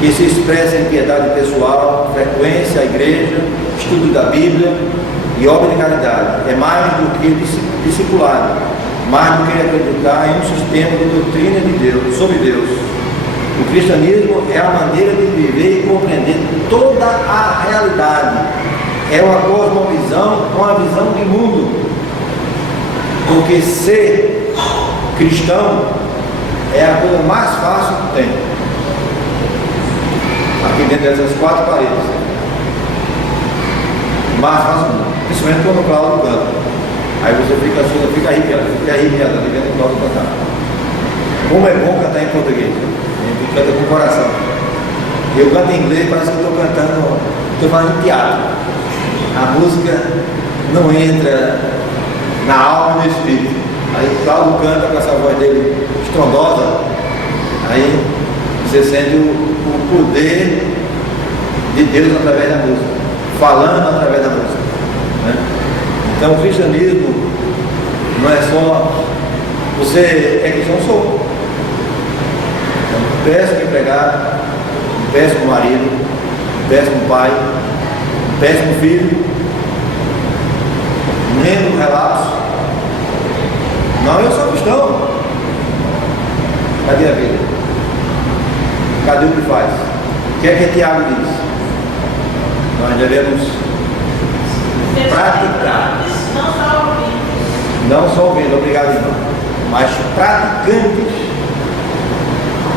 que se expressa em piedade pessoal, frequência à igreja, estudo da Bíblia e obra de caridade. É mais do que discipulado, mais do que acreditar em um sistema de doutrina de Deus, sobre Deus. O cristianismo é a maneira de viver e compreender toda a realidade. É uma cosmovisão, uma visão de mundo. Porque ser cristão é a coisa mais fácil que tem. Aqui dentro dessas quatro paredes. Mais fácil não. Principalmente quando o Cláudio canta. Aí você fica arrepiado ali dentro do Cláudio cantar. Como é bom cantar em português. A gente canta com o coração. Eu canto em inglês, parece que eu estou cantando, estou fazendo teatro. A música não entra na alma e no espírito. Aí o Cláudio canta com essa voz dele estrondosa, aí você sente o poder de Deus através da música, falando através da música, né? Então o cristianismo não é só você é cristão, sou. Então, péssimo empregado, péssimo marido, péssimo pai, péssimo filho, membro relapso. Não, eu sou cristão. Cadê a vida? Cadê o que faz? O que é que Tiago diz? Nós devemos praticar. Não só ouvindo, obrigado irmão, mas praticantes.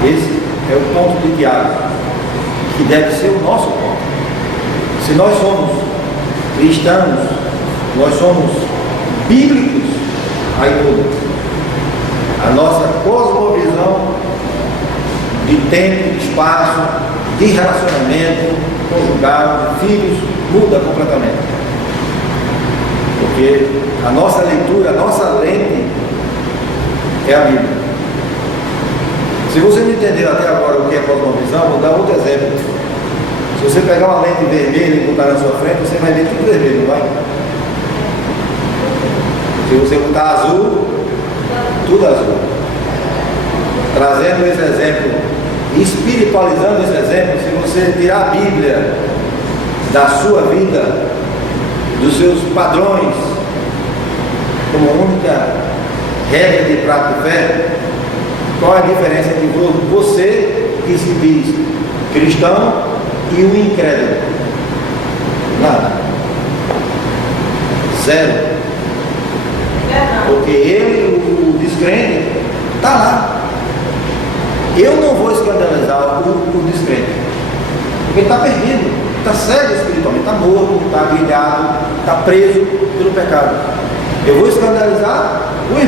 Esse é o ponto de Tiago, que deve ser o nosso ponto. Se nós somos cristãos, nós somos bíblicos, aí muda. A nossa cosmovisão de tempo, de espaço, de relacionamento conjugal, de filhos, muda completamente. Porque a nossa leitura, a nossa lente é a Bíblia. Se você não entendeu até agora o que é cosmovisão, vou dar outro exemplo. Se você pegar uma lente vermelha e botar na sua frente, você vai ver tudo vermelho, não vai? Se você botar azul, tudo azul. Trazendo esse exemplo, espiritualizando esse exemplo, se você tirar a Bíblia da sua vida, dos seus padrões, como única regra de prato de fé, qual é a diferença entre você que se diz cristão e o incrédulo? Nada. Zero. Porque ele, o descrente, está lá. Eu não vou escandalizar o descrente, porque ele está perdido, está cego espiritualmente, está morto, está agrilhado, está preso pelo pecado. Eu vou escandalizar o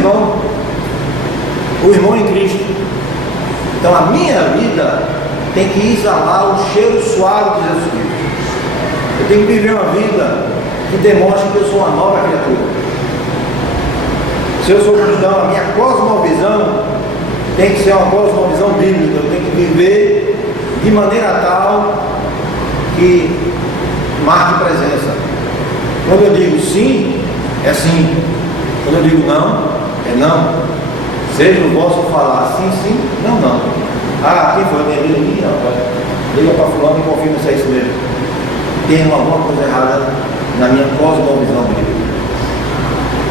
irmão em Cristo. Então a minha vida tem que exalar o cheiro suave de Jesus Cristo. Eu tenho que viver uma vida que demonstre que eu sou uma nova criatura. Se eu sou cristão, a minha cosmovisão tem que ser uma cosmovisão bíblica. Eu tenho que viver de maneira tal que marque presença. Quando eu digo sim, é sim. Quando eu digo não, é não. Seja o vosso falar sim, sim, não, não. Ah, quem foi? Liga para fulano e confirma se é isso mesmo. Tem alguma coisa errada na minha cosmovisão bíblica.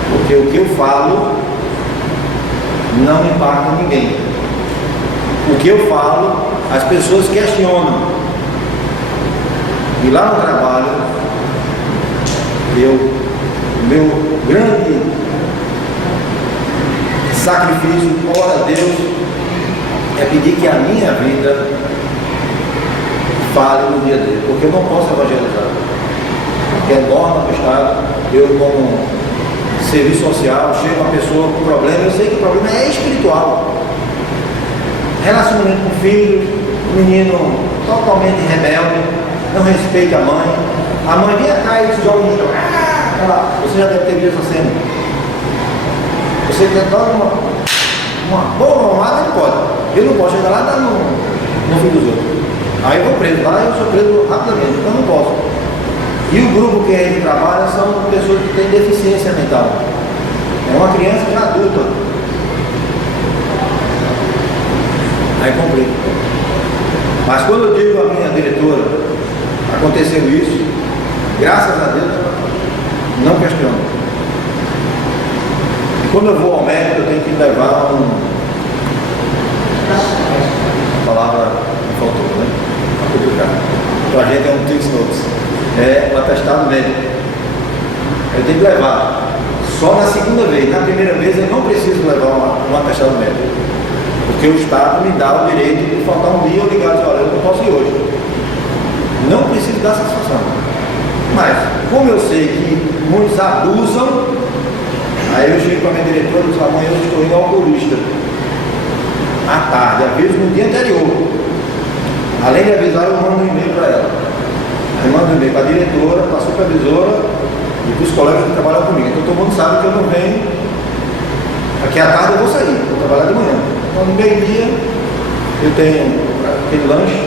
Porque o que eu falo não impacta ninguém. O que eu falo, as pessoas questionam. E lá no trabalho, grande sacrifício, ora a Deus, é pedir que a minha vida fale no dia dele, porque eu não posso evangelizar. Porque é norma do Estado, eu como serviço social, chega uma pessoa com problema, eu sei que o problema é espiritual. Relacionamento com o filho, um menino totalmente rebelde, não respeita a mãe vem cá e joga no chão. Você já deve ter visto essa cena. Você quer dar uma boa mamada, ele pode. Eu não posso chegar lá e dar no filho dos outros. Aí eu vou preso lá, eu sou preso rapidamente, então eu não posso. E o grupo que a gente trabalha são pessoas que têm deficiência mental. É uma criança já adulta. Aí complica. Mas quando eu digo à minha diretora, aconteceu isso, graças a Deus, não questiono. E quando eu vou ao médico, eu tenho que levar a palavra me faltou, né? Para publicar. Para a gente é um Tix Notes. É o atestado médico. Eu tenho que levar. Só na segunda vez. Na primeira vez eu não preciso levar um atestado médico. Porque o Estado me dá o direito de faltar um dia eu ligar e dizer, olha, eu não posso ir hoje. Não preciso dar satisfação. Mas, como eu sei que muitos abusam, aí eu chego para a minha diretora e digo, amanhã eu estou indo ao oculista. À tarde, aviso no dia anterior. Além de avisar, eu mando um e-mail para ela. Eu mando um e-mail para a diretora, para a supervisora e para os colegas que trabalham comigo. Então todo mundo sabe que eu não venho. Aqui à tarde eu vou sair, vou trabalhar de manhã. Então no meio-dia eu tenho aquele lanche,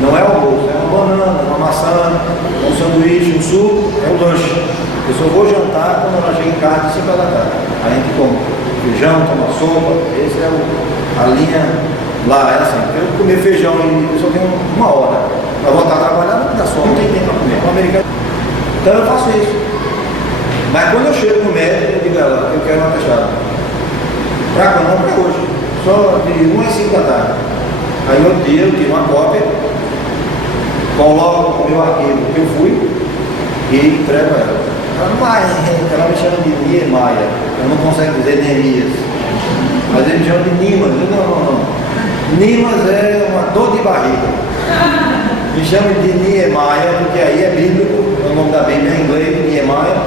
não é almoço, é uma banana, uma maçã, um sanduíche, um suco, é o lanche. Eu só vou jantar quando ela chega em casa de 5 horas da tarde. Aí a gente come feijão, toma sopa, esse é a linha lá, é assim. Eu comer feijão e eu só tenho uma hora. Para voltar a trabalhar não dá sopa, não tem tempo para comer. Um americano. Então eu faço isso. Mas quando eu chego no médico, eu digo a ela, eu quero uma atestado. Para quando? Não, para hoje. Só de 1 às 5 da tarde. Aí no outro dia eu tiro uma cópia, coloco o meu arquivo que eu fui e entrego a ela. Ela me chama de Niemeyer, eu não consigo dizer Neemias. Mas ele me chama de Nimas. Eu não. Nimas é uma dor de barriga. Me chama de Niemeyer, porque aí é bíblico, é o nome da Bíblia em inglês, Niemeyer,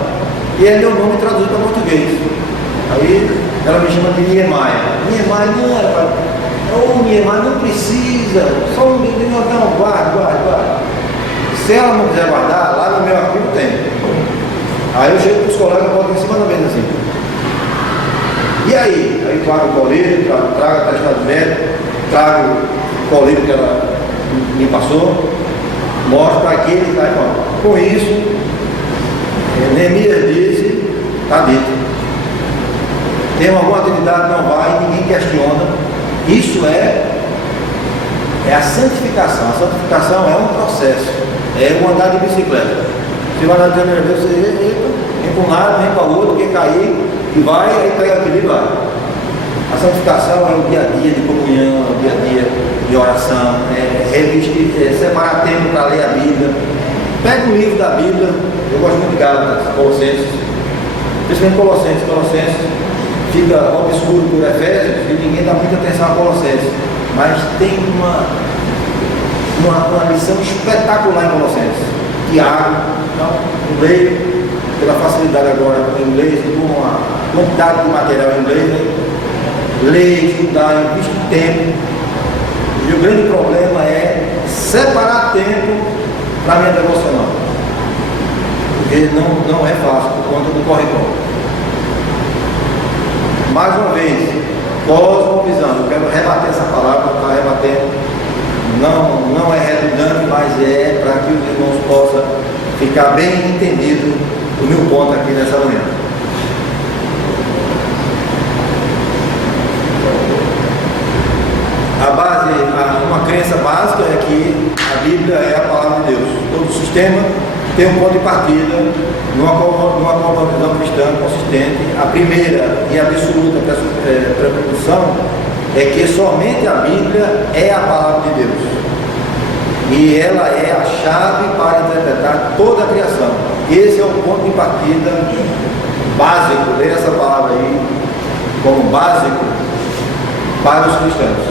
e é meu nome traduzido para português. Aí ela me chama de Niemeyer. Niemeyer não era para. Niemeyer não precisa, só um menino, não, guarda. Se ela não quiser guardar, lá no meu arquivo tem. Aí eu chego para os colegas e boto em cima da mesa assim. E aí? Aí trago o colírio, trago a atestado médico, trago o colírio que ela me passou, mostro para aquele que está aí. Com isso, Neemias disse, está dito. Tem alguma atividade, não vai, ninguém questiona. Isso é a santificação. A santificação é um processo, é um andar de bicicleta. Você vai andar de primeira vez, você vem para um lado, vem para o outro, quer cair, e vai, aí pega aquele e vai. A santificação é o dia a dia de comunhão, é o dia a dia de oração, separar tempo para ler a Bíblia. Pega o livro da Bíblia, eu gosto muito de Gálatas, Colossenses, principalmente Colossenses, fica obscuro por Efésios e ninguém dá muita atenção a Colossenses, mas tem uma lição espetacular em Colossenses. Tiago, então, eu leio pela facilidade agora com o inglês, com uma quantidade de material em inglês, né? Ler, estudar, invisto tempo. E o grande problema é separar tempo para a minha devocional, porque não é fácil por conta do corre-corre. Mais uma vez, cosmovisão, eu quero rebater essa palavra, está rebatendo, não é redundante, mas é para que os irmãos possam ficar bem entendido o meu ponto aqui nessa manhã. Uma crença básica é que a Bíblia é a palavra de Deus. Todo sistema tem um ponto de partida numa cosmovisão cristã consistente. A primeira e absoluta preposição é que somente a Bíblia é a palavra de Deus. E ela é a chave para interpretar toda a criação. Esse é o ponto de partida básico, leia essa palavra aí como básico para os cristãos.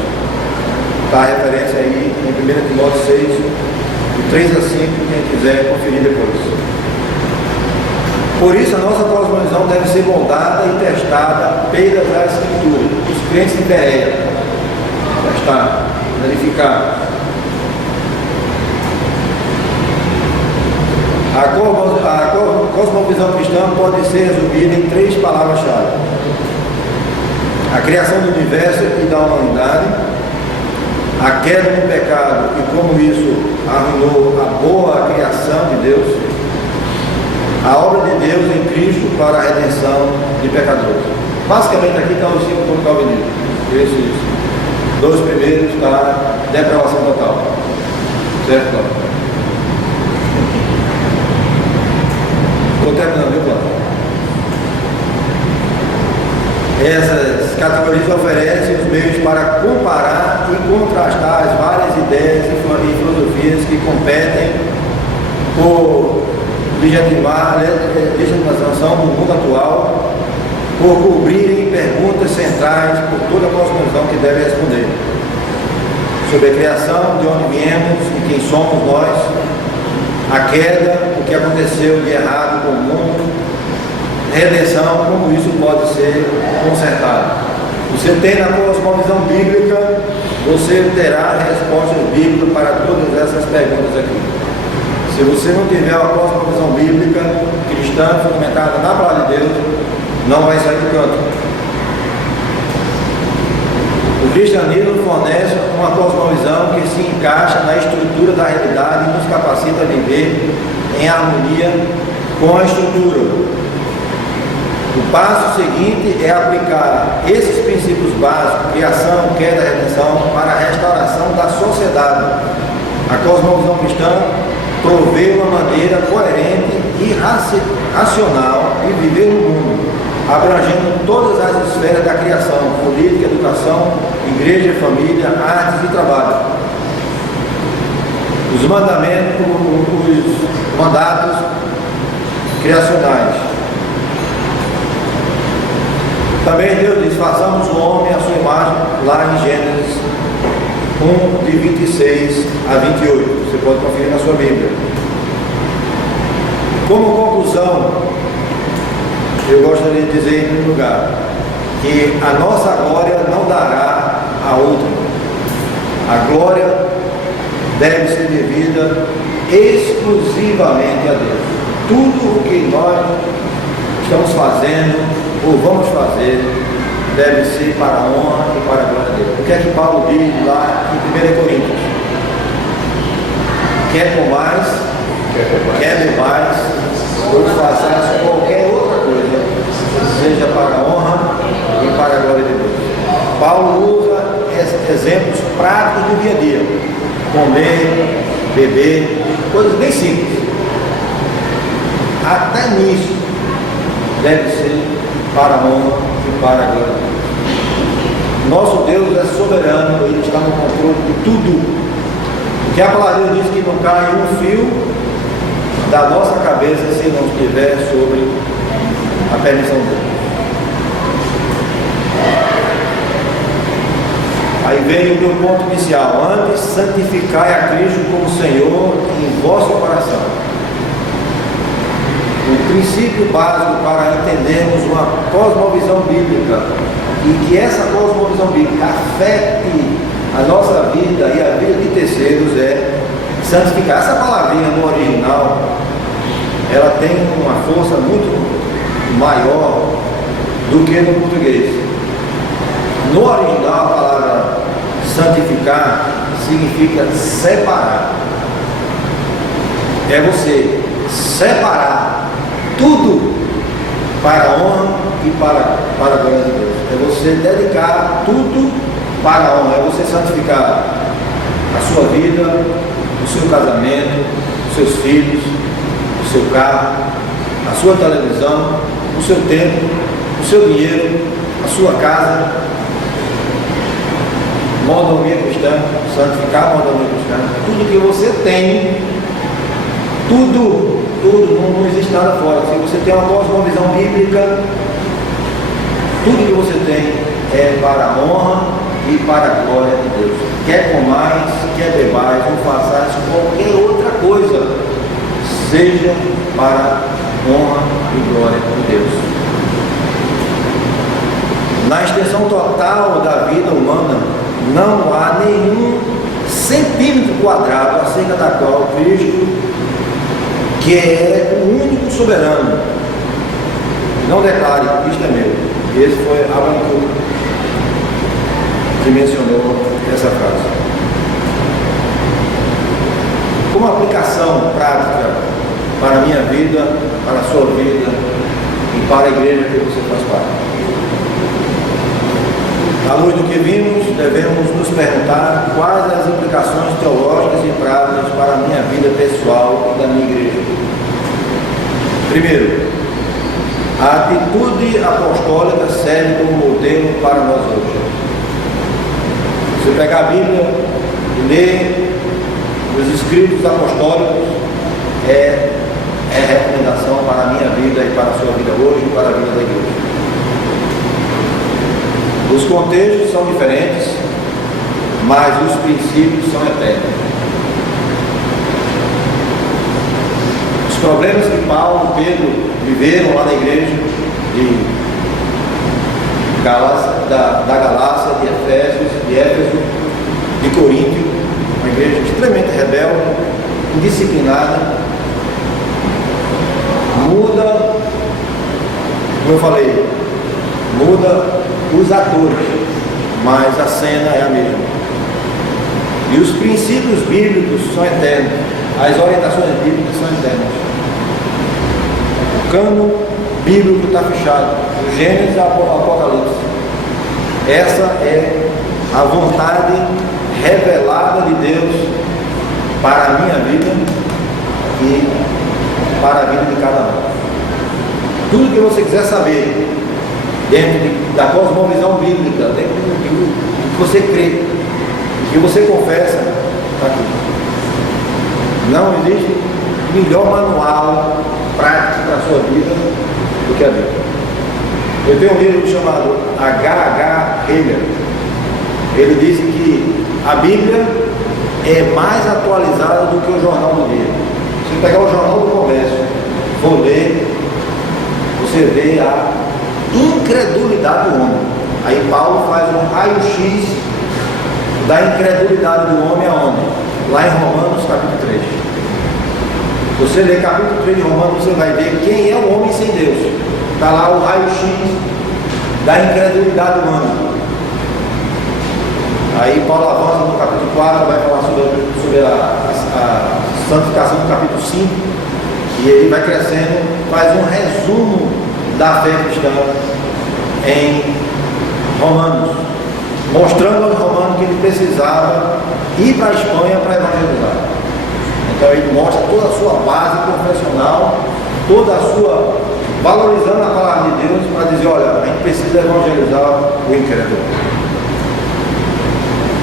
Está a referência aí em 1 Timóteo 6, de 3 a 5, quem quiser conferir depois. Por isso a nossa cosmovisão deve ser moldada e testada pelas Escrituras. Os crentes de Bereia, testar, verificar. A cosmovisão cristã pode ser resumida em 3 palavras-chave: a criação do universo e da humanidade, a queda do pecado e como isso arruinou a boa criação de Deus, a obra de Deus em Cristo para a redenção de pecadores. Basicamente aqui está o símbolo do calvinismo. Esses 2 primeiros está depravação total. Certo, Cláudio? Estou terminando, viu, Cláudio? Essas categorias oferecem os meios para comparar e contrastar as várias ideias e filosofias que competem por legitimar a legitimação do mundo atual, por cobrirem perguntas centrais por toda a cosmovisão que deve responder sobre a criação, de onde viemos e quem somos nós, a queda, o que aconteceu de errado com o mundo, redenção, como isso pode ser consertado. Você tem na cosmovisão bíblica, você terá respostas bíblicas para todas essas perguntas aqui. Se você não tiver uma cosmovisão bíblica cristã fundamentada na palavra de Deus, não vai sair do canto. O cristianismo fornece uma cosmovisão que se encaixa na estrutura da realidade e nos capacita a viver em harmonia com a estrutura. O passo seguinte é aplicar esses princípios básicos, criação, queda, redenção, para a restauração da sociedade. A cosmovisão cristã provê uma maneira coerente e racional de viver no mundo, abrangendo todas as esferas da criação: política, educação, igreja, família, artes e trabalho. Os mandatos criacionais. Também Deus diz: façamos o homem à sua imagem, lá em Gênesis 1, de 26 a 28. Você pode conferir na sua Bíblia. Como conclusão, eu gostaria de dizer em primeiro lugar que a nossa glória não dará a outra. A glória deve ser devida exclusivamente a Deus. Tudo o que nós estamos fazendo ou vamos fazer deve ser para a honra e para a glória de Deus. O que é que Paulo diz lá em 1 Coríntios? Quer comais, quer bebais, ou façais qualquer outra coisa, seja para a honra e para a glória de Deus. Paulo usa exemplos práticos do dia a dia: comer, beber, coisas bem simples. Até nisso deve ser para a honra e para a glória de Deus. Nosso Deus é soberano, Ele está no controle de tudo. Porque a palavra diz que não cai um fio da nossa cabeça se não estiver sobre a permissão dele. Aí vem o meu ponto inicial: antes santificai a Cristo como Senhor em vosso coração. O princípio básico para entendermos uma cosmovisão bíblica e que essa cosmovisão bíblica afete a nossa vida e a vida de terceiros é santificar. Essa palavrinha no original, ela tem uma força muito maior do que no português. No original, a palavra santificar significa separar. É você separar tudo para a honra e para a glória de Deus. É você dedicar tudo para a honra. É você santificar a sua vida, o seu casamento, os seus filhos, o seu carro, a sua televisão, o seu tempo, o seu dinheiro, a sua casa. Mordomia cristã, santificar a mordomia cristã. Tudo que você tem, tudo tudo, não existe nada fora. Se você tem uma cosmovisão bíblica, tudo que você tem é para a honra e para a glória de Deus. Quer comais, quer bebais, ou façais qualquer outra coisa, seja para a honra e glória de Deus. Na extensão total da vida humana, não há nenhum centímetro quadrado acerca da qual Cristo, que é o único soberano, não declare: Cristo é meu. Esse foi Abraham Kuyper que mencionou essa frase. Como aplicação prática para a minha vida, para a sua vida e para a igreja que você faz parte. À luz do que vimos, devemos nos perguntar quais as implicações teológicas e práticas para a minha vida pessoal e da minha igreja. Primeiro, a atitude apostólica serve como modelo para nós hoje. Se pegar a Bíblia e ler os escritos apostólicos, é recomendação para a minha vida e para a sua vida hoje e para a vida da igreja. Os contextos são diferentes, mas os princípios são eternos. Os problemas que Paulo e Pedro viveram lá na igreja da Galácia, de Éfeso, de Coríntio, uma igreja extremamente rebelde, indisciplinada, muda, como eu falei, muda os atores, mas a cena é a mesma. E os princípios bíblicos são eternos, as orientações bíblicas são eternas. O cano bíblico está fechado, do Gênesis ao Apocalipse. Essa é a vontade revelada de Deus para a minha vida e para a vida de cada um. Tudo que você quiser saber dentro da cosmovisão bíblica, dentro do que você crê, do que você confessa, está aqui. Não existe melhor manual prático para a sua vida do que a Bíblia. Eu tenho um livro chamado H.H. Heger. Ele diz que a Bíblia é mais atualizada do que o Jornal do Dia. Se você pegar o Jornal do Comércio, for ler, você vê a incredulidade do homem. Aí Paulo faz um raio-x da incredulidade do homem aonde? Lá em Romanos capítulo 3. Se você ler capítulo 3 de Romanos, você vai ver quem é o homem sem Deus. Está lá o raio-x da incredulidade humana. Aí Paulo avança no capítulo 4, vai falar sobre a santificação do capítulo 5, e ele vai crescendo, faz um resumo da fé cristã em Romanos, mostrando aos romanos que ele precisava ir para a Espanha para evangelizar. Então ele mostra toda a sua base confessional, toda a sua, valorizando a palavra de Deus, para dizer: olha, a gente precisa evangelizar o incrédulo.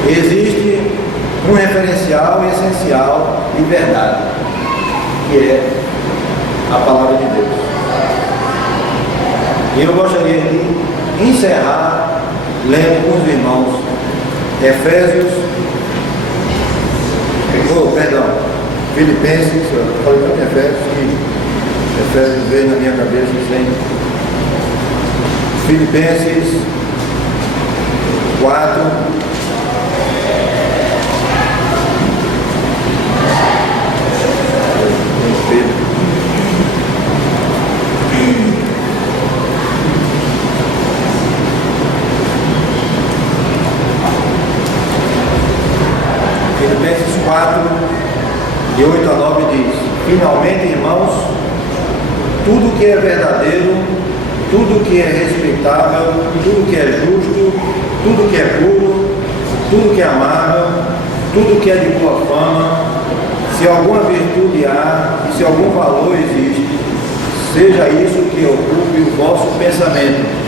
Existe um referencial essencial de verdade, que é a palavra de Deus. E eu gostaria de encerrar lendo com os irmãos Filipenses, eu falei tanto Efésios que Efésios veio na minha cabeça sem. Filipenses 4. Filipenses 4, de 8 a 9 diz: finalmente, irmãos, tudo que é verdadeiro, tudo que é respeitável, tudo que é justo, tudo que é puro, tudo que é amável, tudo que é de boa fama, se alguma virtude há e se algum valor existe, seja isso que ocupe o vosso pensamento.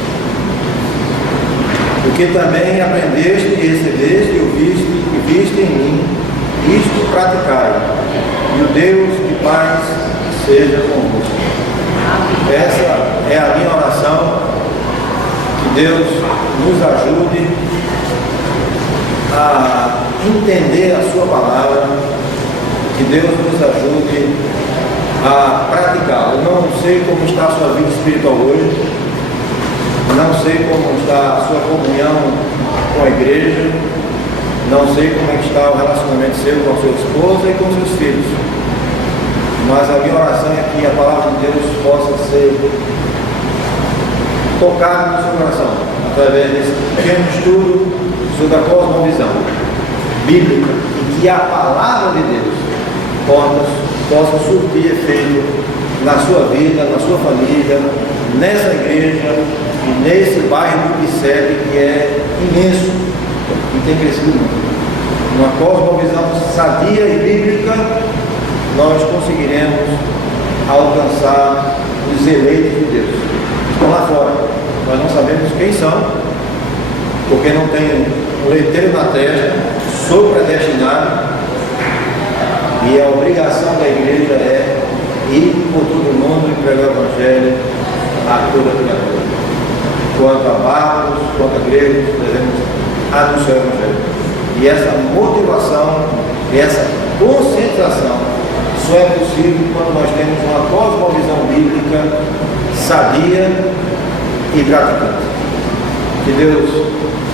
Porque também aprendeste e recebeste e viste em mim, isto praticai, e o Deus de paz seja convosco. Essa é a minha oração. Que Deus nos ajude a entender a sua palavra, que Deus nos ajude a praticá-la. Eu não sei como está a sua vida espiritual hoje, não sei como está a sua comunhão com a igreja, não sei como é que está o relacionamento seu com a sua esposa e com seus filhos, mas a minha oração é que a palavra de Deus possa ser tocada no seu coração, através desse pequeno estudo sobre a cosmovisão bíblica, e que a palavra de Deus possa surtir efeito na sua vida, na sua família, nessa igreja e nesse bairro do Picete, que é imenso e tem crescido muito. Uma cosmovisão sadia e bíblica, nós conseguiremos alcançar os eleitos de Deus. Estão lá fora, nós não sabemos quem são, porque não tem um letreiro na testa, sou predestinado, e a obrigação da igreja é ir por todo mundo e pregar o evangelho a toda a criatura. Quanto a bárbaros, quanto a gregos, devemos anunciar o evangelho. E essa motivação, essa conscientização só é possível quando nós temos uma cosmovisão bíblica sadia e praticante. Que Deus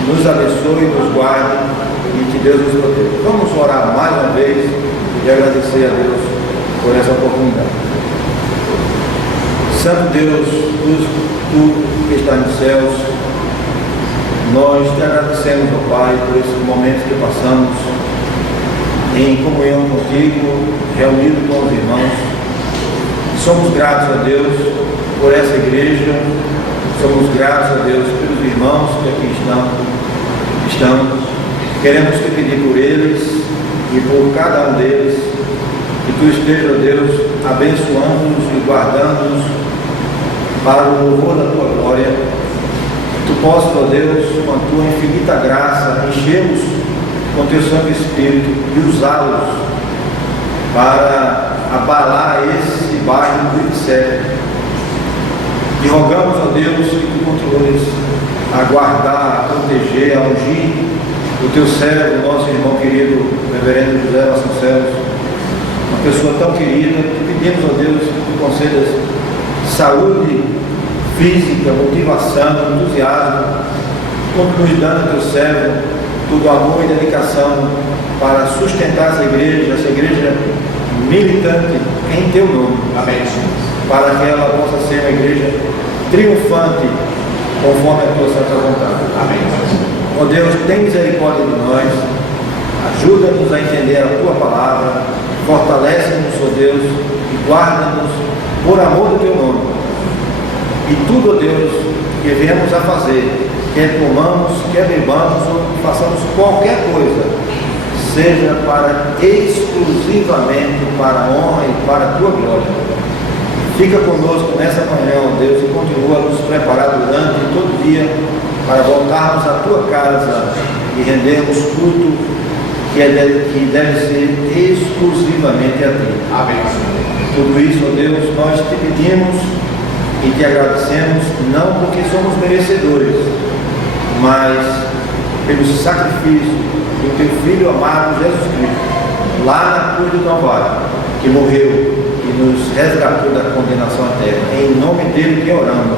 nos abençoe, nos guarde e que Deus nos proteja. Vamos orar mais uma vez e agradecer a Deus por essa oportunidade. Santo Deus, tu que está nos céus, nós te agradecemos, ó Pai, por esse momento que passamos em comunhão contigo, reunido com os irmãos. Somos gratos a Deus por essa igreja, somos gratos a Deus pelos irmãos que aqui estão. Queremos te pedir por eles e por cada um deles, que tu esteja, Deus, abençoando-nos e guardando-nos para o louvor da tua glória. Tu possas, ó Deus, com a tua infinita graça, encher-nos com teu Santo Espírito e usá-los para abalar esse bairro do Picete. E rogamos a Deus que tu continues a guardar, a proteger, a ungir o teu servo, nosso irmão querido, reverendo José Vasconcelos, uma pessoa tão querida. Te pedimos a Deus que tu concedas saúde física, motivação, entusiasmo, continue dando a teu servo todo amor e dedicação para sustentar essa igreja militante em teu nome. Amém. Para que ela possa ser uma igreja triunfante conforme a tua santa vontade. Amém. Ó Deus, tem misericórdia de nós, ajuda-nos a entender a tua palavra, fortalece-nos, ó Deus, e guarda-nos por amor do teu nome. E tudo, ó Deus, que viemos a fazer, quer comamos, quer bebamos ou façamos qualquer coisa, seja exclusivamente para a honra e para a tua glória. Fica conosco nessa manhã, ó Deus, e continua a nos preparar durante todo o dia para voltarmos à tua casa e rendermos culto que deve ser exclusivamente a ti. Amém. Tudo isso, ó Deus, nós te pedimos e te agradecemos, não porque somos merecedores, mas pelo sacrifício do teu Filho amado Jesus Cristo, lá na cruz do Calvário, que morreu e nos resgatou da condenação eterna. Em nome dele que oramos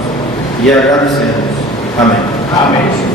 e agradecemos. Amém. Amém.